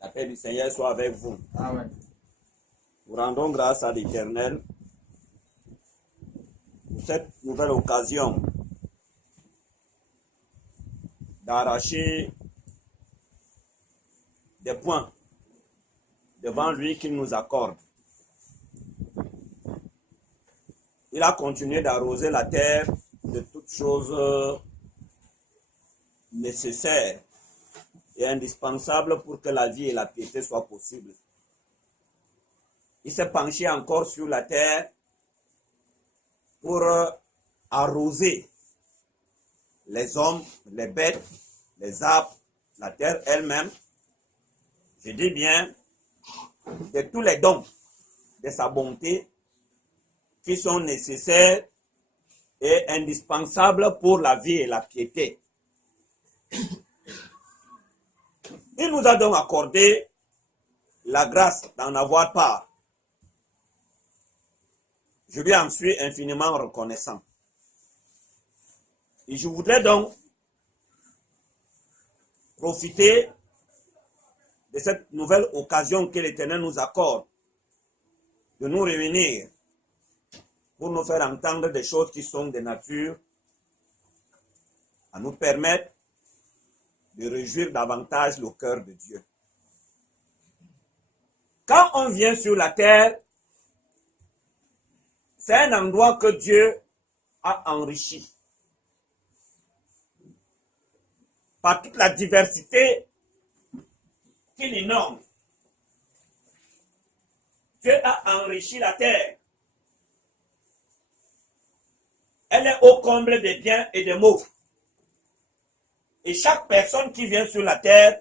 La paix du Seigneur soit avec vous. Amen. Nous rendons grâce à l'Éternel pour cette nouvelle occasion d'arracher des points devant lui qu'il nous accorde. Il a continué d'arroser la terre de toutes choses nécessaires et indispensables pour que la vie et la piété soient possibles. Il s'est penché encore sur la terre pour arroser les hommes, les bêtes, les arbres, la terre elle-même. Je dis bien de tous les dons de sa bonté qui sont nécessaires et indispensables pour la vie et la piété. Il nous a donc accordé la grâce d'en avoir part. Je lui en suis infiniment reconnaissant. Et je voudrais donc profiter de cette nouvelle occasion que l'Éternel nous accorde de nous réunir pour nous faire entendre des choses qui sont de nature à nous permettre de réjouir davantage le cœur de Dieu. Quand on vient sur la terre, c'est un endroit que Dieu a enrichi par toute la diversité qu'il inonde. Dieu a enrichi la terre. Elle est au comble des biens et des maux. Et chaque personne qui vient sur la terre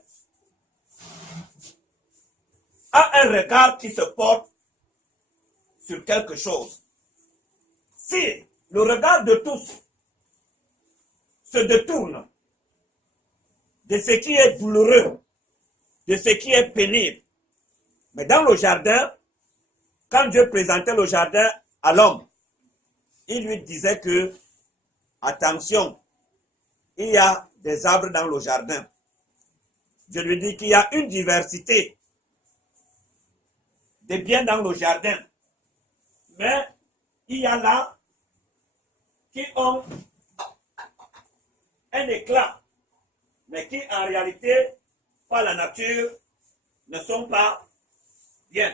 a un regard qui se porte sur quelque chose. Si le regard de tous se détourne de ce qui est douloureux, de ce qui est pénible, mais dans le jardin, quand Dieu présentait le jardin à l'homme, il lui disait que, attention, il y a des arbres dans le jardin. Je lui dis qu'il y a une diversité de biens dans le jardin, mais il y a là qui ont un éclat, mais qui en réalité, par la nature, ne sont pas bien.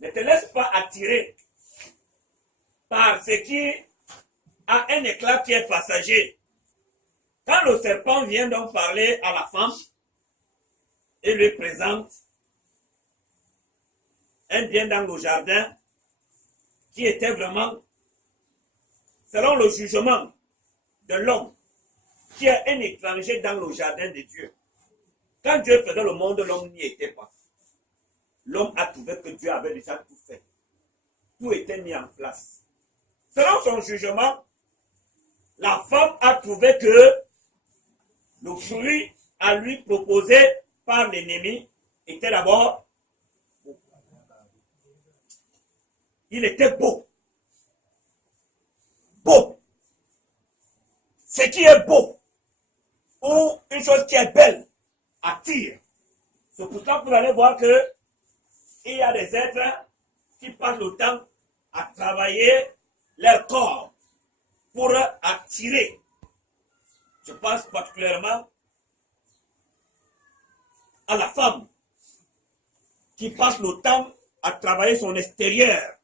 Ne te laisse pas attirer par ce qui a un éclat qui est passager. Quand le serpent vient donc parler à la femme et lui présente un bien dans le jardin qui était vraiment, selon le jugement de l'homme, qui est un étranger dans le jardin de Dieu. Quand Dieu faisait le monde, l'homme n'y était pas. L'homme a trouvé que Dieu avait déjà tout fait. Tout était mis en place. Selon son jugement, la femme a trouvé que le fruit à lui proposé par l'ennemi était d'abord beau. Il était beau. Beau. Ce qui est beau, ou une chose qui est belle, attire. C'est pour cela que vous allez voir que il y a des êtres qui passent le temps à travailler leur corps pour attirer. Je pense particulièrement à la femme qui passe le temps à travailler son extérieur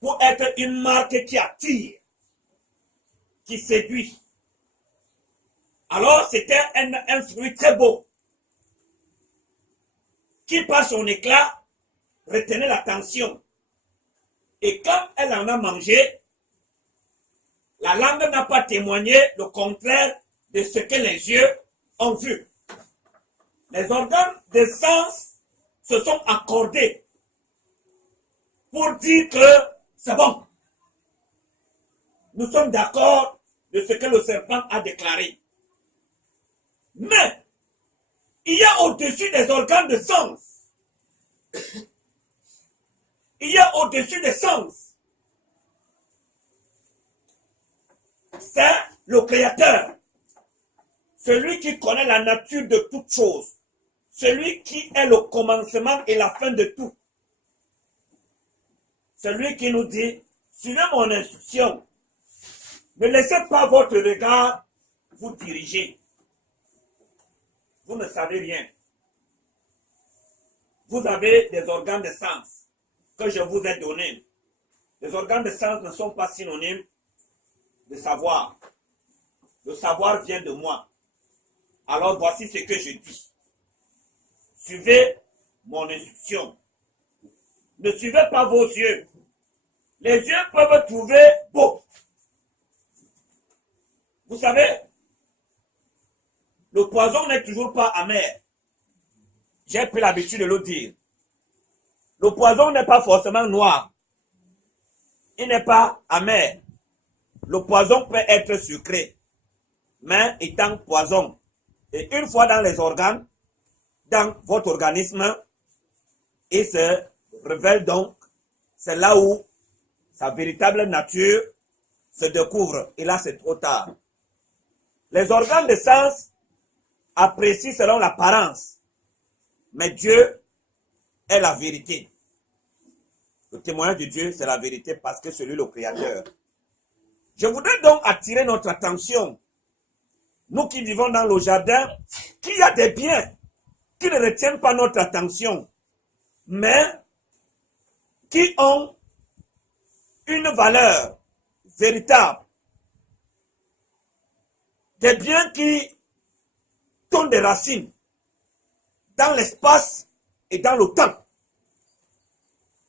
pour être une marque qui attire, qui séduit. Alors c'était un fruit très beau qui par son éclat retenait l'attention. Et quand elle en a mangé, la langue n'a pas témoigné le contraire de ce que les yeux ont vu. Les organes des sens se sont accordés pour dire que c'est bon. Nous sommes d'accord de ce que le serpent a déclaré. Mais il y a au-dessus des organes de sens. Il y a au-dessus des sens. C'est le Créateur. Celui qui connaît la nature de toutes choses. celui qui est le commencement et la fin de tout. Celui qui nous dit, suivez mon instruction. Ne laissez pas votre regard vous diriger. Vous ne savez rien. Vous avez des organes de sens que je vous ai donnés. Les organes de sens ne sont pas synonymes de savoir. Le savoir vient de moi. Alors voici ce que je dis. Suivez mon instruction. Ne suivez pas vos yeux. Les yeux peuvent trouver beau. Vous savez, le poison n'est toujours pas amer. J'ai pris l'habitude de le dire. Le poison n'est pas forcément noir. Il n'est pas amer. Le poison peut être sucré, mais étant poison. Et une fois dans les organes, dans votre organisme, il se révèle donc, c'est là où sa véritable nature se découvre. Et là, c'est trop tard. Les organes de sens apprécient selon l'apparence. Mais Dieu est la vérité. Le témoignage de Dieu, c'est la vérité parce que c'est lui le Créateur. Je voudrais donc attirer notre attention, nous qui vivons dans le jardin, qu'il y a des biens qui ne retiennent pas notre attention, mais qui ont une valeur véritable. Des biens qui ont des racines dans l'espace et dans le temps.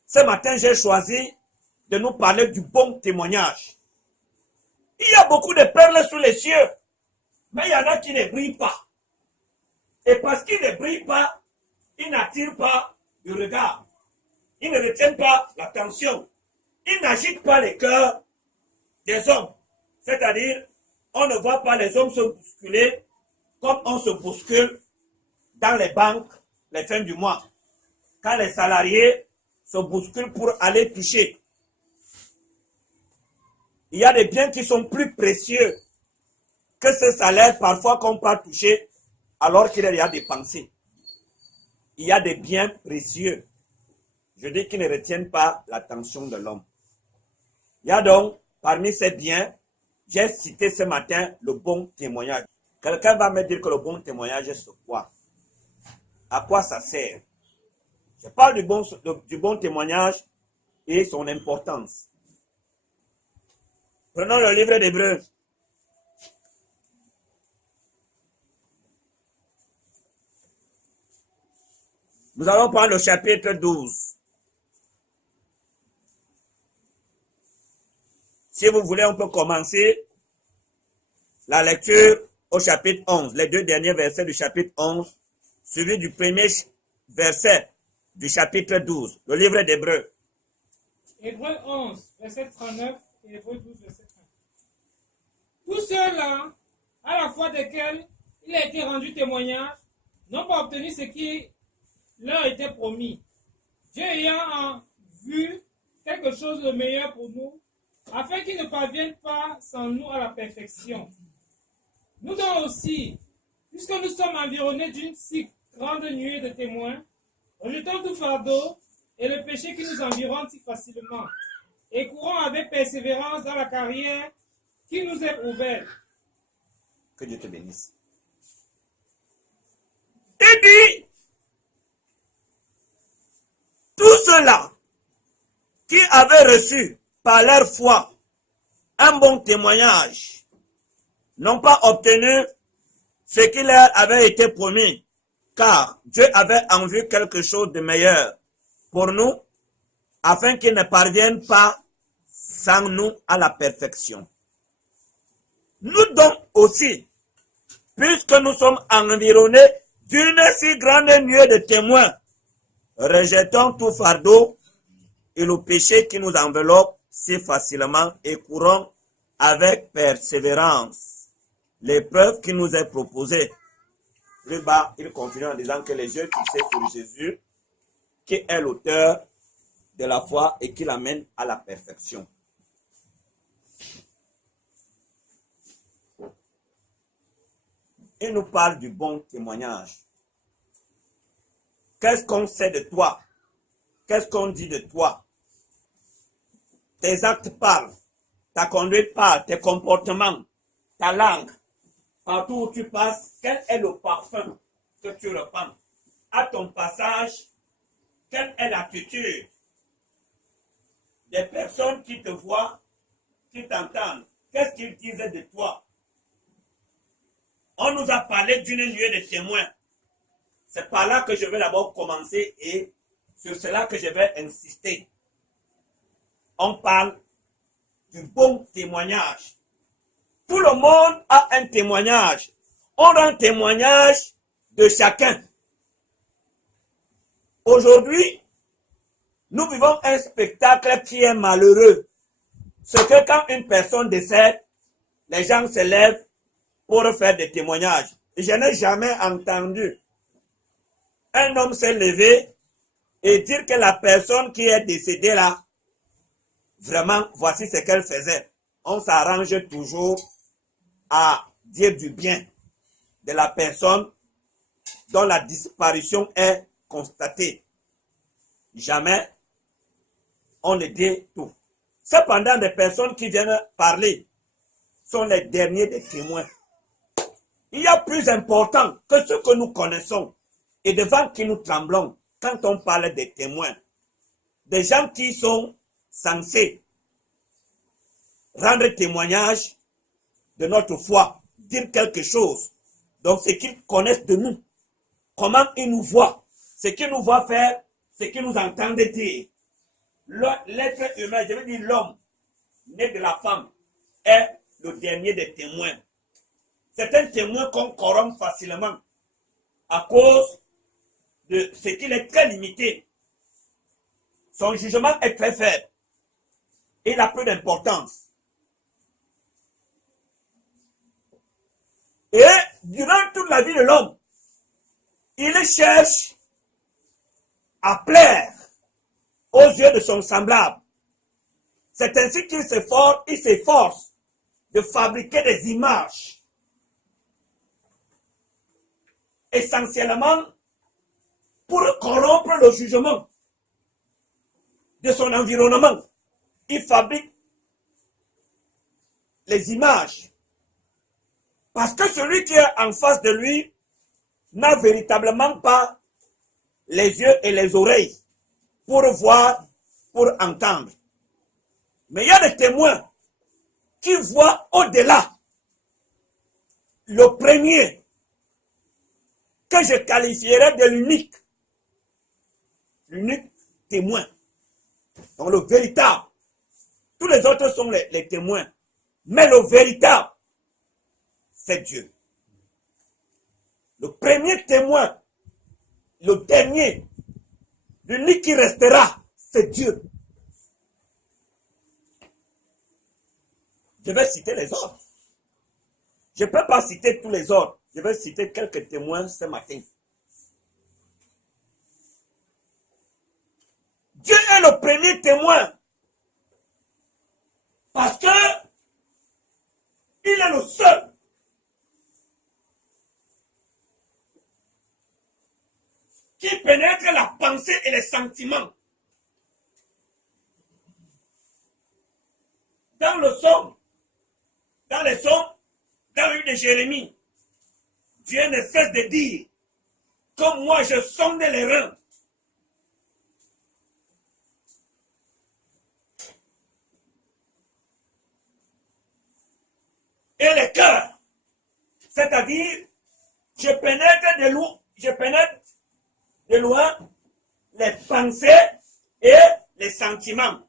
Ce matin, j'ai choisi de nous parler du bon témoignage. Il y a beaucoup de perles sous les cieux, mais il y en a qui ne brillent pas. Et parce qu'ils ne brillent pas, ils n'attirent pas le regard. Ils ne retiennent pas l'attention. Ils n'agitent pas les cœurs des hommes. C'est-à-dire, on ne voit pas les hommes se bousculer comme on se bouscule dans les banques les fins du mois. Quand les salariés se bousculent pour aller toucher. Il y a des biens qui sont plus précieux que ce salaire parfois qu'on peut toucher alors qu'il y a dépensé. Il y a des biens précieux. Je dis qu'ils ne retiennent pas l'attention de l'homme. Il y a donc, parmi ces biens, j'ai cité ce matin le bon témoignage. Quelqu'un va me dire que le bon témoignage, c'est quoi? À quoi ça sert? Je parle du bon témoignage et son importance. Prenons le livre d'Hébreux. Nous allons prendre le chapitre 12. Si vous voulez, on peut commencer la lecture au chapitre 11. Les deux derniers versets du chapitre 11, suivi du premier verset du chapitre 12. Le livre d'Hébreux. Hébreux 11, verset 39 et Hébreux 12, verset 30. Tous ceux-là, à la foi desquels il a été rendu témoignage, n'ont pas obtenu ce qui leur était promis. Dieu ayant en vue quelque chose de meilleur pour nous, afin qu'ils ne parviennent pas sans nous à la perfection. Nous donc aussi, puisque nous sommes environnés d'une si grande nuée de témoins, rejetons tout fardeau et le péché qui nous environne si facilement, et courons avec persévérance dans la carrière qui nous est ouverte. Que Dieu te bénisse. Il dit, tous ceux-là qui avaient reçu par leur foi un bon témoignage n'ont pas obtenu ce qui leur avait été promis, car Dieu avait en vue quelque chose de meilleur pour nous, afin qu'ils ne parviennent pas sans nous à la perfection. Nous donc aussi, puisque nous sommes environnés d'une si grande nuée de témoins, rejetons tout fardeau et le péché qui nous enveloppe si facilement et courons avec persévérance l'épreuve qui nous est proposée. Plus bas, il continue en disant que les yeux fixés sur Jésus, qui est l'auteur de la foi et qui l'amène à la perfection. Il nous parle du bon témoignage. Qu'est-ce qu'on sait de toi? Qu'est-ce qu'on dit de toi? Tes actes parlent, ta conduite parle, tes comportements, ta langue. Partout où tu passes, quel est le parfum que tu reprends? À ton passage, quelle est l'attitude des personnes qui te voient, qui t'entendent? Qu'est-ce qu'ils disaient de toi? On nous a parlé d'une nuée de témoins. C'est par là que je vais d'abord commencer et sur cela que je vais insister. On parle du bon témoignage. Tout le monde a un témoignage. On rend témoignage de chacun. Aujourd'hui, nous vivons un spectacle qui est malheureux. C'est que quand une personne décède, les gens se lèvent pour faire des témoignages. Je n'ai jamais entendu un homme se lever et dire que la personne qui est décédée là, vraiment, voici ce qu'elle faisait. On s'arrange toujours à dire du bien de la personne dont la disparition est constatée. Jamais on ne dit tout. Cependant, les personnes qui viennent parler sont les derniers des témoins. Il y a plus important que ce que nous connaissons et devant qui nous tremblons quand on parle des témoins. Des gens qui sont censés rendre témoignage de notre foi, dire quelque chose. Donc, ce qu'ils connaissent de nous, comment ils nous voient, ce qu'ils nous voient faire, ce qu'ils nous entendent dire. L'être humain, je veux dire l'homme, né de la femme, est le dernier des témoins. C'est un témoin qu'on corrompt facilement à cause de ce qu'il est très limité. Son jugement est très faible. Il a peu d'importance. Et durant toute la vie de l'homme, il cherche à plaire aux yeux de son semblable. C'est ainsi qu'il s'efforce de fabriquer des images. Essentiellement pour corrompre le jugement de son environnement. Il fabrique les images. Parce que celui qui est en face de lui n'a véritablement pas les yeux et les oreilles pour voir, pour entendre. Mais il y a des témoins qui voient au-delà. Le premier, que je qualifierais de l'unique témoin. Donc le véritable. Tous les autres sont les témoins. Mais le véritable, c'est Dieu. Le premier témoin, le dernier, l'unique qui restera, c'est Dieu. Je vais citer les autres. Je ne peux pas citer tous les autres. Je vais citer quelques témoins ce matin. Dieu est le premier témoin. Parce que il est le seul qui pénètre la pensée et les sentiments. Dans le psaume, dans les psaumes, dans le livre de Jérémie, Dieu ne cesse de dire que moi je sonde les reins. Et les cœurs. C'est-à-dire, je pénètre de loin les pensées et les sentiments.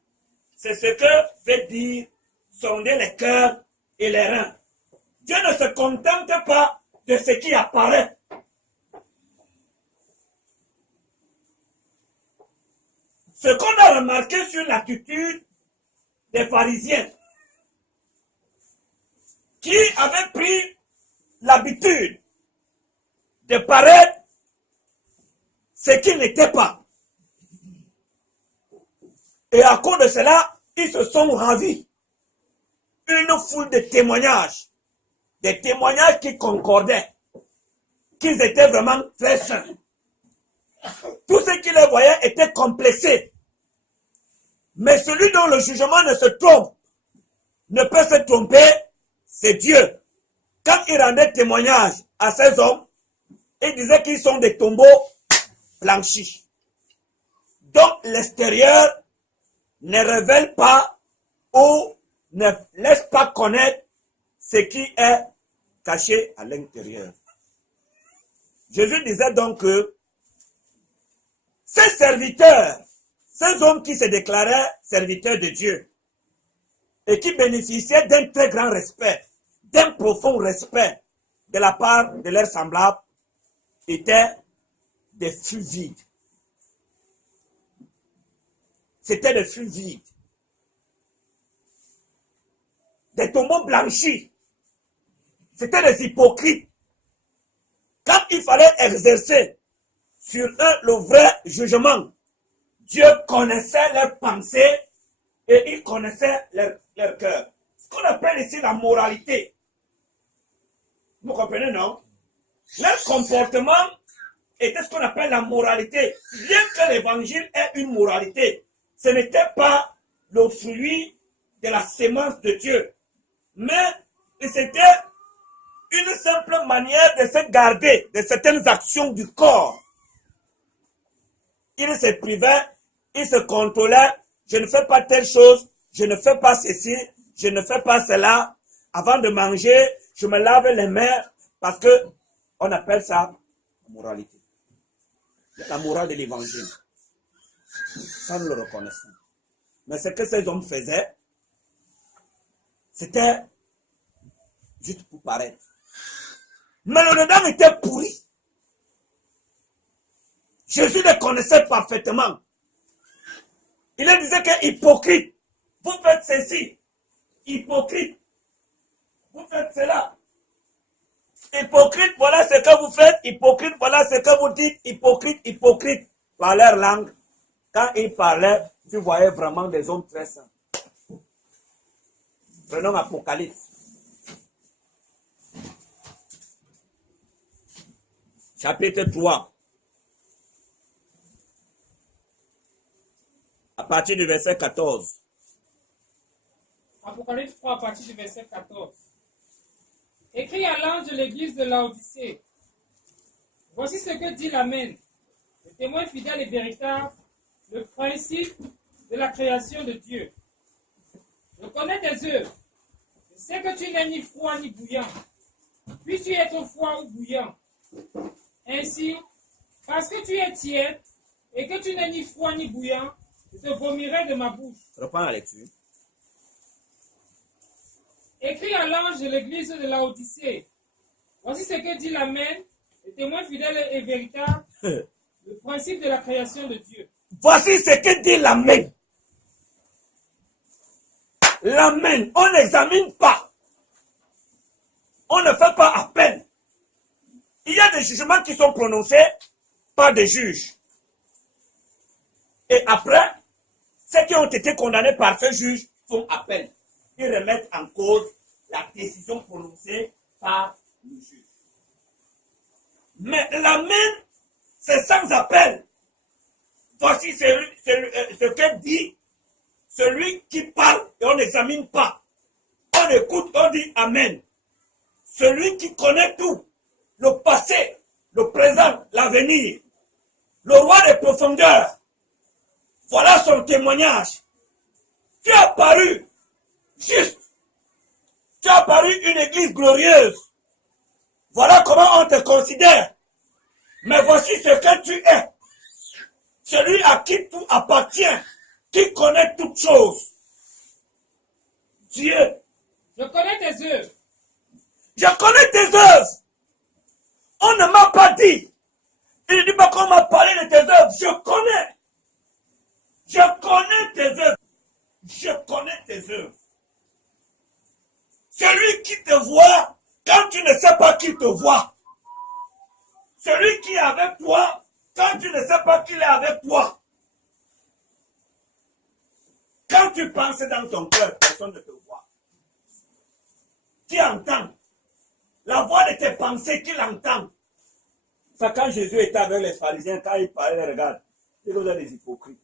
C'est ce que veut dire sonder les cœurs et les reins. Dieu ne se contente pas de ce qui apparaît. Ce qu'on a remarqué sur l'attitude des pharisiens, qui avaient pris l'habitude de paraître ce qu'ils n'étaient pas. Et à cause de cela, ils se sont ravis. Une foule de témoignages. Des témoignages qui concordaient. Qu'ils étaient vraiment très saints. Tous ceux qui les voyaient étaient complexés. Mais celui dont le jugement ne se trompe, ne peut se tromper, c'est Dieu. Quand il rendait témoignage à ces hommes, il disait qu'ils sont des tombeaux blanchis. Donc l'extérieur ne révèle pas ou ne laisse pas connaître ce qui est caché à l'intérieur. Jésus disait donc que ces serviteurs, ces hommes qui se déclaraient serviteurs de Dieu et qui bénéficiaient d'un très grand respect, d'un profond respect de la part de leurs semblables, étaient des fûts vides. C'était des fûts vides. Des tombeaux blanchis. C'était des hypocrites. Quand il fallait exercer sur eux le vrai jugement, Dieu connaissait leurs pensées et il connaissait leur cœur. Ce qu'on appelle ici la moralité. Vous comprenez, non? Leur comportement était ce qu'on appelle la moralité. Bien que l'évangile ait une moralité, ce n'était pas le fruit de la sémence de Dieu, mais c'était une simple manière de se garder de certaines actions du corps. Il se privait, il se contrôlait, je ne fais pas telle chose, je ne fais pas ceci, je ne fais pas cela. Avant de manger, je me lave les mains parce que on appelle ça la moralité. La morale de l'évangile. Ça, nous le reconnaissons. Mais ce que ces hommes faisaient, c'était juste pour paraître. Mais le dedans était pourri. Jésus les connaissait parfaitement. Il leur disait que hypocrite, vous faites ceci. Hypocrite, vous faites cela. Hypocrite, voilà ce que vous faites. Hypocrite, voilà ce que vous dites. Hypocrite, hypocrite. Par leur langue, quand ils parlaient, tu voyais vraiment des hommes très saints. Prenons Apocalypse. Chapitre 3. À partir du verset 14. Apocalypse 3 à partir du verset 14. Écrit à l'ange de l'église de Laodicée. Voici ce que dit l'Amen, le témoin fidèle et véritable, le principe de la création de Dieu. Je connais tes œuvres. Je sais que tu n'es ni froid ni bouillant. Puisses-tu être froid ou bouillant. Ainsi, parce que tu es tiède et que tu n'es ni froid ni bouillant, je te vomirai de ma bouche. Reprends la lecture. Écrit à l'ange de l'église de Laodicée. Voici ce que dit l'Amen, le témoin fidèle et véritable, le principe de la création de Dieu. Voici ce que dit l'Amen. L'Amen, on n'examine pas. On ne fait pas appel. Il y a des jugements qui sont prononcés par des juges. Et après, ceux qui ont été condamnés par ce juge font appel. Ils remettent en cause la décision prononcée par le juge. Mais l'Amen, c'est sans appel. Voici ce que dit celui qui parle et on n'examine pas. On écoute, on dit Amen. Celui qui connaît tout, le passé, le présent, l'avenir, le roi des profondeurs. Voilà son témoignage. Tu as paru juste. Tu as paru une église glorieuse. Voilà comment on te considère. Mais voici ce que tu es. Celui à qui tout appartient, qui connaît toutes choses. Dieu. Je connais tes œuvres. Je connais tes œuvres. On ne m'a pas dit. Il ne dit pas qu'on m'a parlé de tes œuvres. Je connais. Je connais tes œuvres. Je connais tes œuvres. Celui qui te voit quand tu ne sais pas qui te voit. Celui qui est avec toi quand tu ne sais pas qu'il est avec toi. Quand tu penses dans ton cœur, personne ne te voit. Qui entend la voix de tes pensées qu'il entend. Ça, quand Jésus était avec les pharisiens, quand il parlait, regarde, il vous a des hypocrites.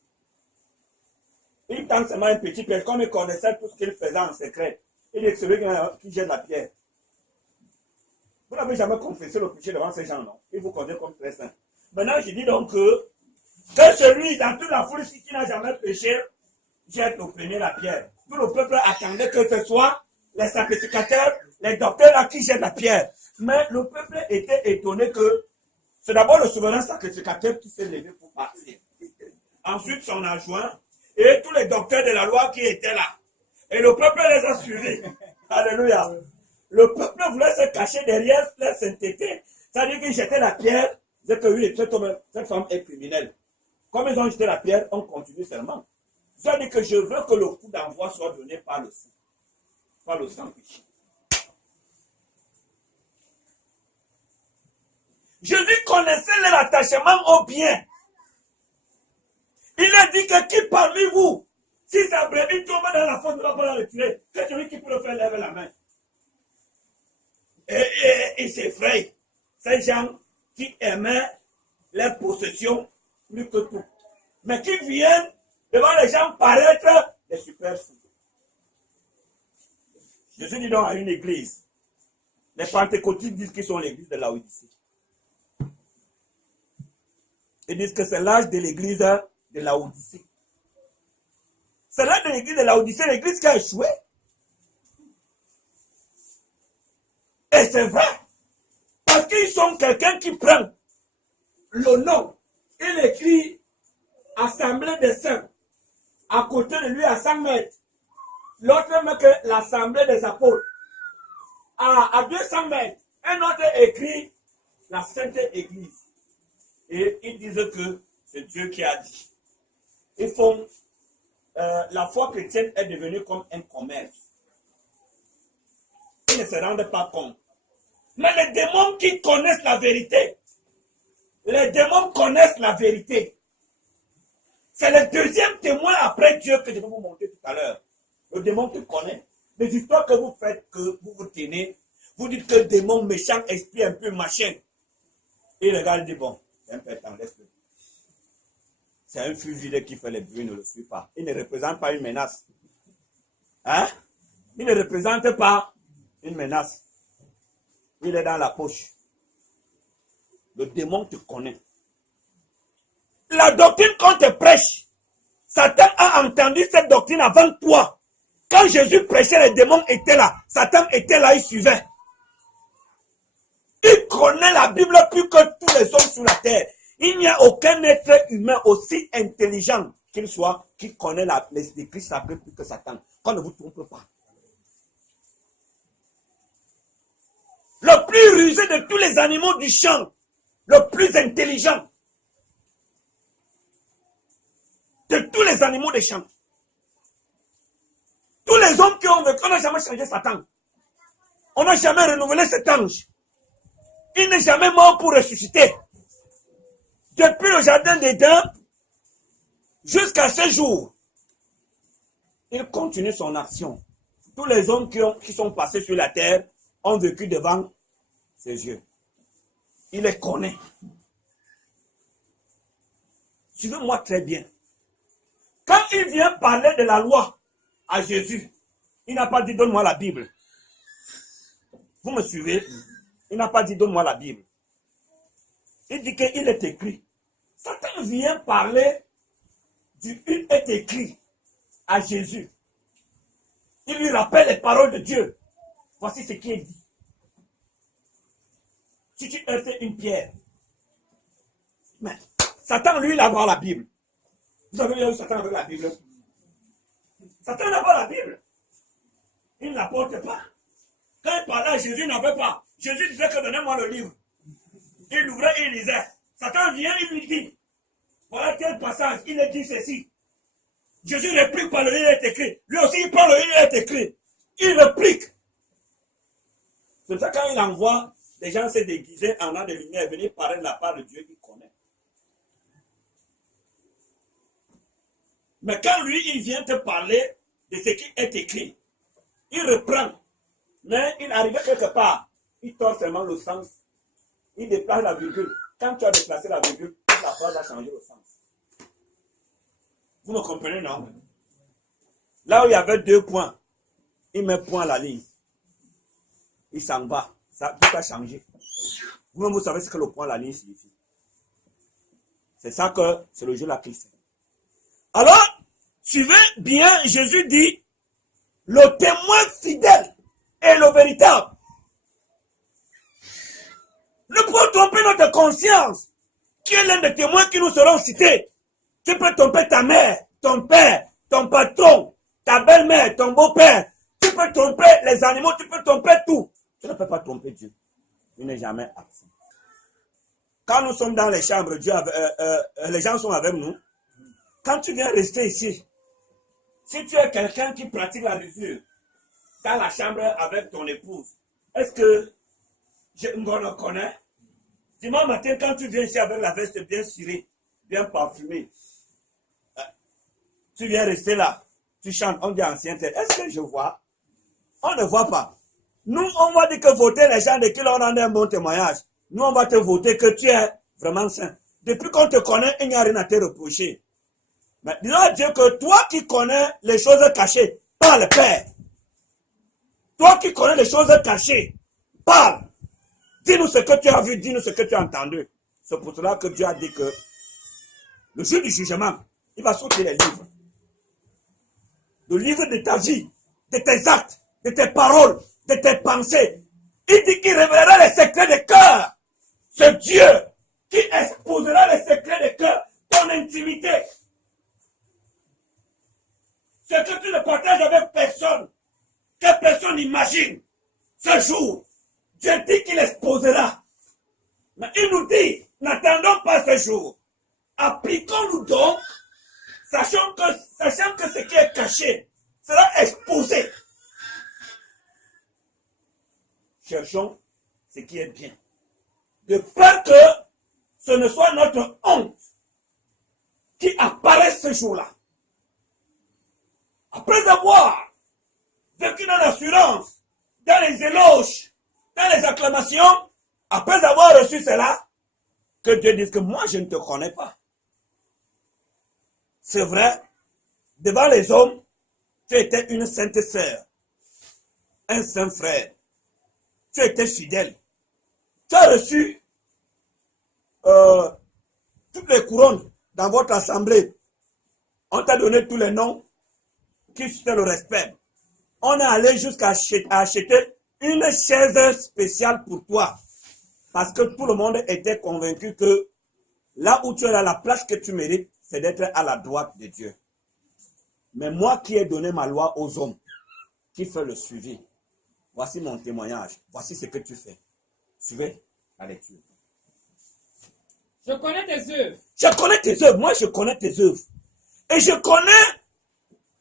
Il tend seulement un petit piège, comme il connaissait tout ce qu'il faisait en secret. Il est celui qui jette la pierre. Vous n'avez jamais confessé le péché devant ces gens, non? Il vous connaît comme très saint. Maintenant, je dis donc que celui dans toute la foule qui n'a jamais péché, jette au premier la pierre. Tout le peuple attendait que ce soit les sacrificateurs, les docteurs là qui jettent la pierre. Mais le peuple était étonné que c'est d'abord le souverain sacrificateur qui s'est levé pour partir. Ensuite, son adjoint et tous les docteurs de la loi qui étaient là. Et le peuple les a suivis. Alléluia. Le peuple voulait se cacher derrière la sainteté. C'est-à-dire qu'ils jetaient la pierre. C'est que oui, cette femme est criminelle. Comme ils ont jeté la pierre, on continue seulement. C'est-à-dire que je veux que le coup d'envoi soit donné par le sang. Par le sang péché. Jésus connaissait leur attachement au bien. Il a dit que qui parmi vous, si sa brebis tombe dans la faute, ne va pas la retirer. C'est celui qui peut le faire lever la main. Et il s'effraie. Ces gens qui aimaient leur possession plus que tout. Mais qui viennent devant les gens paraître des super fous. Jésus dit donc à une église. Les pentecôtistes disent qu'ils sont l'église de Laodicée. Ils disent que c'est l'âge de l'église de Laodicée. C'est l'âge de l'église de Laodicée, l'église qui a échoué. Et c'est vrai. Parce qu'ils sont quelqu'un qui prend le nom. Il écrit Assemblée des saints. À côté de lui, à 100 mètres. L'autre met que l'Assemblée des apôtres. À 200 mètres. Un autre écrit la Sainte Église. Et ils disent que c'est Dieu qui a dit. Ils font, la foi chrétienne est devenue comme un commerce. Ils ne se rendent pas compte. Mais les démons qui connaissent la vérité, les démons connaissent la vérité. C'est le deuxième témoin après Dieu que je vais vous montrer tout à l'heure. Le démon qui connaît. Les histoires que vous faites, que vous vous tenez, vous dites que démon méchant, esprit un peu machin. Il regarde et dit bon. C'est un pétant, laisse-le. C'est un fusil qui fait les bruits, ne le suit pas. Il ne représente pas une menace. Hein? Il ne représente pas une menace. Il est dans la poche. Le démon te connaît. La doctrine qu'on te prêche, Satan a entendu cette doctrine avant toi. Quand Jésus prêchait, les démons étaient là. Satan était là, il suivait. Il connaît la Bible plus que tous les hommes sur la terre. Il n'y a aucun être humain aussi intelligent qu'il soit qui connaît les écrits sacrés plus que Satan. Qu'on ne vous trompe pas. Le plus rusé de tous les animaux du champ, le plus intelligent de tous les animaux des champs. Tous les hommes qui ont vécu, on n'a jamais changé Satan. On n'a jamais renouvelé cet ange. Il n'est jamais mort pour ressusciter. Depuis le jardin d'Éden jusqu'à ce jour, il continue son action. Tous les hommes qui sont passés sur la terre ont vécu devant ses yeux. Il les connaît. Suivez-moi très bien. Quand il vient parler de la loi à Jésus, il n'a pas dit donne-moi la Bible. Vous me suivez? Il n'a pas dit donne-moi la Bible. Il dit qu'il est écrit. Satan vient parler du il est écrit à Jésus. Il lui rappelle les paroles de Dieu. Voici ce qui est dit. Si tu heurtes une pierre. Mais Satan, lui, il a la Bible. Vous avez vu Satan avec la Bible? Satan n'a pas la Bible. Il ne la porte pas. Quand il parlait à Jésus, il n'avait pas. Jésus disait que donnez-moi le livre. Il l'ouvrait et il lisait. Satan vient, il lui dit, voilà tel passage, il a dit ceci. Jésus réplique par le livre est écrit. Lui aussi, il prend le livre est écrit. Il réplique. C'est pour ça quand il envoie des gens se déguiser en an de lumière, venir parler de la part de Dieu, il connaît. Mais quand lui, il vient te parler de ce qui est écrit, il reprend. Mais il arrive quelque part, il tord seulement le sens. Il déplace la virgule. quand tu as déplacé la virgule, toute la phrase a changé le sens. Vous me comprenez, non? Là où il y avait 2 points, il met point à la ligne. Il s'en va. Ça, tout a changé. Vous-même, vous savez ce que le point à la ligne signifie. C'est ça que c'est le jeu là qu'il fait. Alors, suivez bien, Jésus dit, le témoin fidèle est le véritable. Ne peut tromper notre conscience, qui est l'un des témoins qui nous seront cités. Tu peux tromper ta mère, ton père, ton patron, ta belle-mère, ton beau-père. Tu peux tromper les animaux, tu peux tromper tout. Tu ne peux pas tromper Dieu. Il n'est jamais absent. Quand nous sommes dans les chambres, les gens sont avec nous. Quand tu viens rester ici, si tu es quelqu'un qui pratique la mesure dans la chambre avec ton épouse, est-ce que on le connaît? Dimanche matin, quand tu viens ici avec la veste bien cirée, bien parfumée, tu viens rester là, tu chantes, on dit ancien tel. Est-ce que je vois? On ne voit pas. Nous, on va dire que voter les gens de qui l'on rend un bon témoignage. Nous, on va te voter que tu es vraiment saint. Depuis qu'on te connaît, il n'y a rien à te reprocher. Mais disons à Dieu que toi qui connais les choses cachées, parle, Père. Toi qui connais les choses cachées, parle. Dis-nous ce que tu as vu, dis-nous ce que tu as entendu. C'est pour cela que Dieu a dit que le jour du jugement, il va sortir les livres. Le livre de ta vie, de tes actes, de tes paroles, de tes pensées. Il dit qu'il révélera les secrets des cœurs. C'est Dieu qui exposera les secrets des cœurs, ton intimité. Ce que tu ne partages avec personne, que personne n'imagine, ce jour, Dieu dit qu'il exposera. Mais il nous dit, n'attendons pas ce jour. Appliquons-nous donc, sachant que ce qui est caché sera exposé. Cherchons ce qui est bien. De peur que ce ne soit notre honte qui apparaisse ce jour-là. Après avoir vécu dans l'assurance, dans les éloges, dans les acclamations, après avoir reçu cela, que Dieu dise que moi je ne te connais pas. C'est vrai, devant les hommes, tu étais une sainte sœur, un saint frère. Tu étais fidèle. Tu as reçu toutes les couronnes dans votre assemblée. On t'a donné tous les noms qui suscitent le respect. On est allé jusqu'à acheter une chaise spéciale pour toi. Parce que tout le monde était convaincu que là où tu es là, la place que tu mérites, c'est d'être à la droite de Dieu. Mais moi qui ai donné ma loi aux hommes, qui fait le suivi, voici mon témoignage. Voici ce que tu fais. Suivez la lecture. Je connais tes œuvres. Je connais tes œuvres. Moi, je connais tes œuvres. Et je connais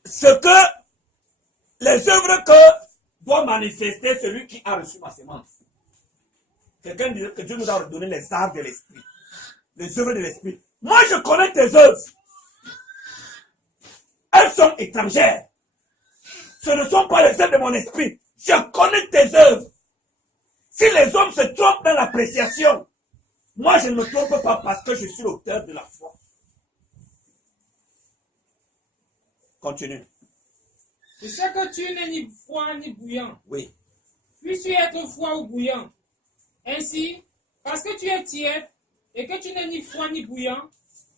ce que les œuvres que doit manifester celui qui a reçu ma sémence. Quelqu'un dit que Dieu nous a redonné les arts de l'esprit. Les œuvres de l'esprit. Moi, je connais tes œuvres. Elles sont étrangères. Ce ne sont pas les œuvres de mon esprit. Je connais tes œuvres. Si les hommes se trompent dans l'appréciation, moi je ne me trompe pas parce que je suis l'auteur de la foi. Continue. Je sais que tu n'es ni froid ni bouillant. Oui. Puisses-tu être froid ou bouillant? Ainsi, parce que tu es tiède et que tu n'es ni froid ni bouillant,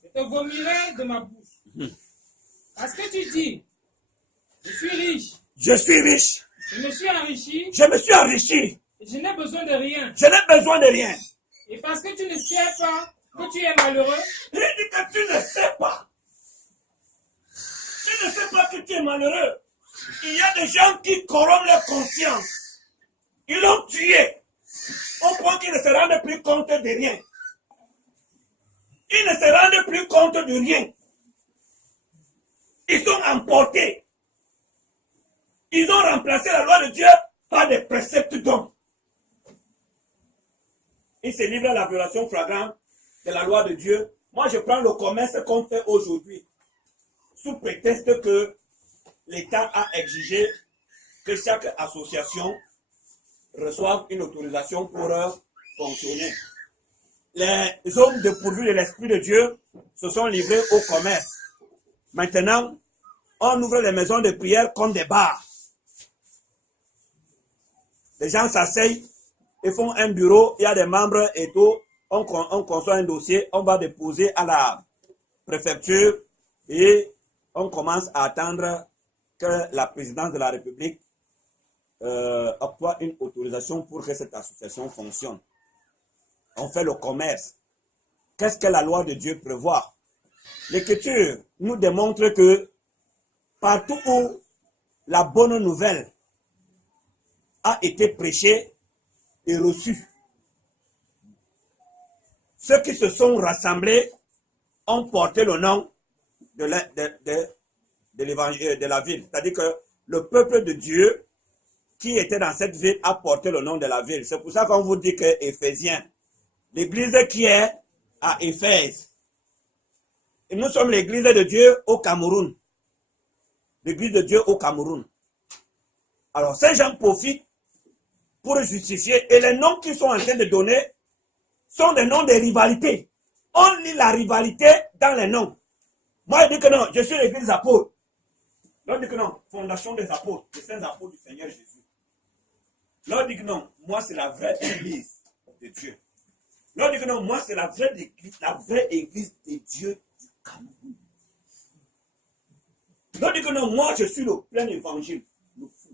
je te vomirai de ma bouche. Parce que tu dis, je suis riche. Je suis riche. Je me suis enrichi. Je me suis enrichi. Et je n'ai besoin de rien. Je n'ai besoin de rien. Et parce que tu ne sais pas que tu es malheureux. Il dit que tu ne sais pas. Tu ne sais pas que tu es malheureux. Il y a des gens qui corrompent leur conscience. Ils l'ont tué. Au point qu'ils ne se rendent plus compte de rien. Ils ne se rendent plus compte de rien. Ils sont emportés. Ils ont remplacé la loi de Dieu par des préceptes d'hommes. Ils se livrent à la violation flagrante de la loi de Dieu. Moi, je prends le commerce qu'on fait aujourd'hui, sous prétexte que l'État a exigé que chaque association reçoive une autorisation pour fonctionner. les hommes dépourvus de l'Esprit de Dieu se sont livrés au commerce. Maintenant, on ouvre les maisons de prière comme des bars. Les gens s'asseyent, ils font un bureau, il y a des membres et tout. On conçoit un dossier, on va déposer à la préfecture et on commence à attendre que la présidence de la République octroie une autorisation pour que cette association fonctionne. On fait le commerce. Qu'est-ce que la loi de Dieu prévoit? L'Écriture nous démontre que partout où la bonne nouvelle a été prêchée et reçue, ceux qui se sont rassemblés ont porté le nom de la ville. C'est-à-dire que le peuple de Dieu qui était dans cette ville a porté le nom de la ville. C'est pour ça qu'on vous dit que Éphésiens, l'église qui est à Éphèse. Et nous sommes l'église de Dieu au Cameroun. L'église de Dieu au Cameroun. Alors, ces gens profitent pour justifier. Et les noms qu'ils sont en train de donner sont des noms de rivalité. On lit la rivalité dans les noms. Moi, je dis que non, je suis l'église des apôtres. L'autre dit que non, fondation des apôtres, les saints apôtres du Seigneur Jésus. L'autre dit que non, moi c'est la vraie église de Dieu. L'autre dit que non, moi c'est la vraie église de Dieu du Cameroun. L'autre dit que non, moi je suis le plein évangile. Le fou.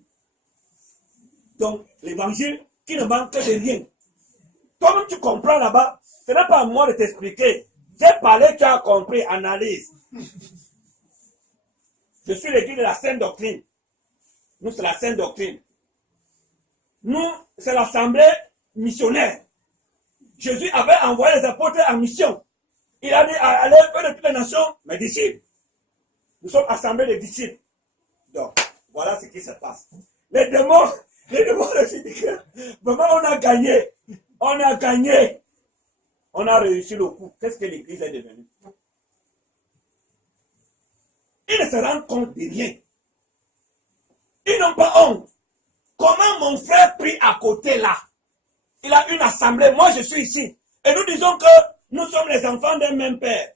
Donc, l'évangile qui ne manque de rien. Toi-même tu comprends là-bas, ce n'est pas à moi de t'expliquer. J'ai parlé, tu as compris, analyse. Je suis l'église de la Sainte Doctrine. Nous, c'est la Sainte Doctrine. Nous, c'est l'assemblée missionnaire. Jésus avait envoyé les apôtres en mission. Il a dit, allez faire de toutes les nations, mes disciples. Nous sommes assemblés de disciples. Donc, voilà ce qui se passe. Les démons de disent, vraiment, on a gagné. On a gagné. On a réussi le coup. Qu'est-ce que l'église est devenue? Ils ne se rendent compte de rien. Ils n'ont pas honte. Comment mon frère prie à côté là? Il a une assemblée, moi je suis ici. Et nous disons que nous sommes les enfants d'un même père.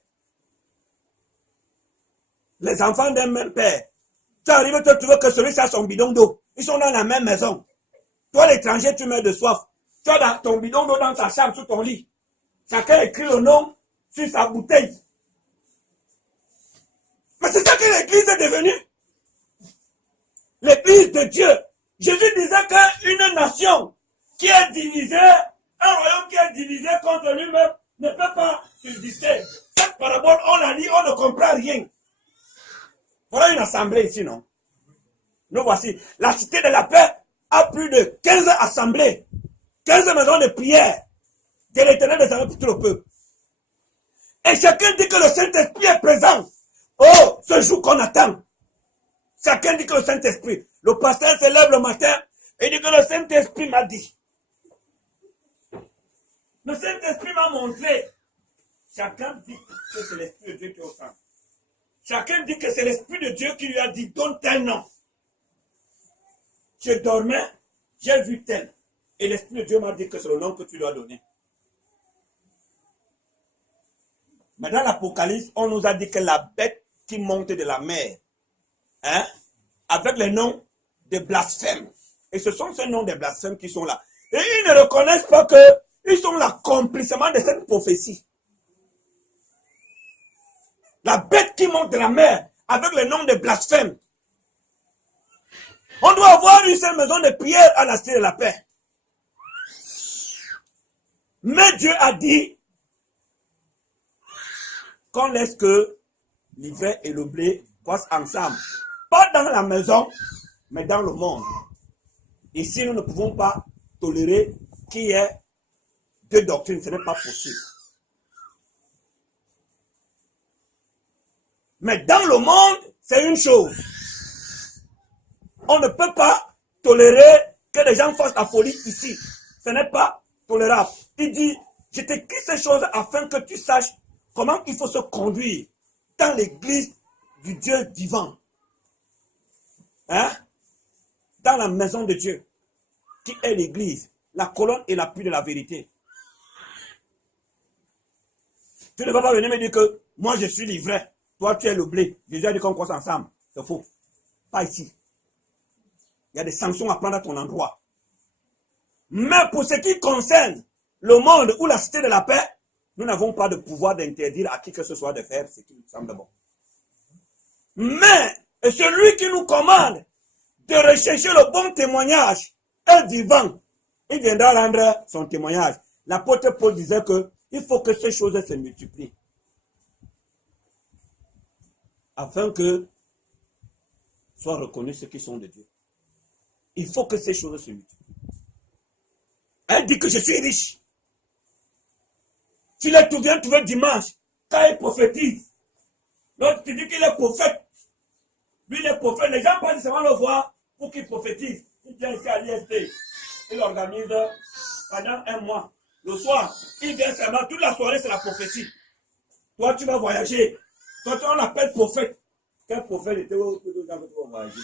Les enfants d'un même père. Tu arrives, tu veux que celui-ci a son bidon d'eau. Ils sont dans la même maison. Toi l'étranger, tu meurs de soif. Tu as ton bidon d'eau dans ta chambre, sous ton lit. Chacun écrit le nom sur sa bouteille. Mais c'est ça que l'église est devenue. L'église de Dieu. Jésus disait qu'une nation qui est divisée, un royaume qui est divisé contre lui-même, ne peut pas subsister. Cette parabole, on la lit, on ne comprend rien. Voilà une assemblée ici, non? Nous voici. La cité de la paix a plus de 15 assemblées, 15 maisons de prière, que l'Éternel des armées pour tout le peuple. Et chacun dit que le Saint-Esprit est présent. Oh, ce jour qu'on attend. Chacun dit que le Saint-Esprit. Le pasteur se lève le matin et dit que le Saint-Esprit m'a dit. Le Saint-Esprit m'a montré. Chacun dit que c'est l'Esprit de Dieu qui est au centre. Chacun dit que c'est l'Esprit de Dieu qui lui a dit, donne tel nom. Je dormais, j'ai vu tel. Et l'Esprit de Dieu m'a dit que c'est le nom que tu dois donner. Mais dans l'Apocalypse, on nous a dit que la bête qui monte de la mer, hein, avec les noms de blasphèmes. Et ce sont ces noms de blasphèmes qui sont là. Et ils ne reconnaissent pas qu'ils sont l'accomplissement de cette prophétie. La bête qui monte de la mer, avec les noms de blasphèmes. On doit avoir une seule maison de prière à la cité de la paix. Mais Dieu a dit qu'on laisse que l'ivraie et le blé croissent ensemble. Pas dans la maison, mais dans le monde. Ici, nous ne pouvons pas tolérer qu'il y ait deux doctrines. Ce n'est pas possible. Mais dans le monde, c'est une chose. On ne peut pas tolérer que les gens fassent la folie ici. Ce n'est pas tolérable. Il dit, je t'écris ces choses afin que tu saches comment il faut se conduire dans l'église du Dieu vivant. Hein? Dans la maison de Dieu, qui est l'église, la colonne et l'appui de la vérité. Tu ne vas pas venir me dire que moi je suis l'ivraie, toi tu es le blé. Jésus a dit qu'on croise ensemble. C'est faux. Pas ici. Il y a des sanctions à prendre à ton endroit. Mais pour ce qui concerne le monde ou la cité de la paix, nous n'avons pas de pouvoir d'interdire à qui que ce soit de faire ce qui nous semble bon. Mais celui qui nous commande de rechercher le bon témoignage est vivant. Il viendra rendre son témoignage. L'apôtre Paul disait qu'il faut que ces choses se multiplient. Afin que soient reconnus ceux qui sont de Dieu. Il faut que ces choses se multiplient. Elle dit que je suis riche. Tu les tout viens trouver dimanche, quand il prophétise. L'autre tu dis qu'il est prophète. Lui il est prophète. Les gens pensent seulement le voir pour qu'il prophétise. Il vient ici à l'IST. Il organise pendant un mois. Le soir, il vient seulement, toute la soirée c'est la prophétie. Toi tu vas voyager. Toi on l'appelle prophète. Quel prophète était où tu vas voyager?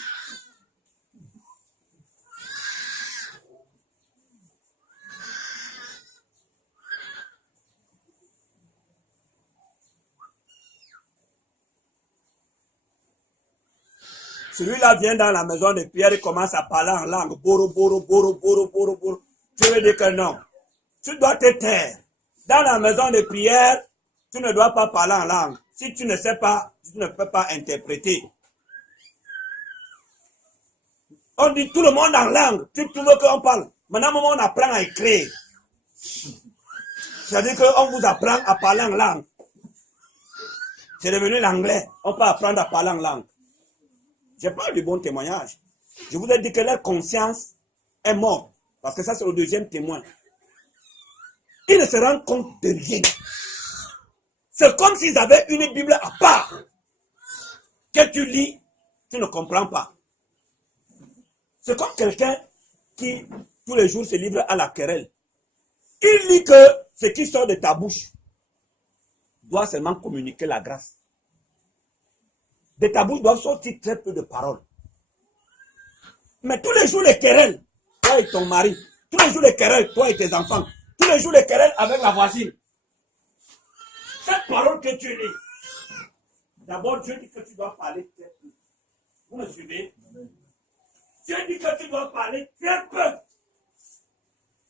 Celui-là vient dans la maison de Pierre et commence à parler en langue. Boro, boro, boro, boro, boro, boro. Tu veux dire que non. Tu dois te taire. Dans la maison de prière, tu ne dois pas parler en langue. Si tu ne sais pas, tu ne peux pas interpréter. On dit tout le monde en langue. Tu veux qu'on parle. Maintenant, on apprend à écrire. C'est-à-dire qu'on vous apprend à parler en langue. C'est devenu l'anglais. On peut apprendre à parler en langue. Je parle du bon témoignage. Je vous ai dit que leur conscience est morte. Parce que ça, c'est le deuxième témoin. Ils ne se rendent compte de rien. C'est comme s'ils avaient une Bible à part. Que tu lis, tu ne comprends pas. C'est comme quelqu'un qui, tous les jours, se livre à la querelle. Il lit que ce qui sort de ta bouche doit seulement communiquer la grâce. De ta bouche doivent sortir très peu de paroles. Mais tous les jours les querelles, toi et ton mari, tous les jours les querelles, toi et tes enfants, tous les jours les querelles avec la voisine. Cette parole que tu lis, d'abord Dieu dit que tu dois parler très peu. Vous me suivez? Dieu dit que tu dois parler très peu.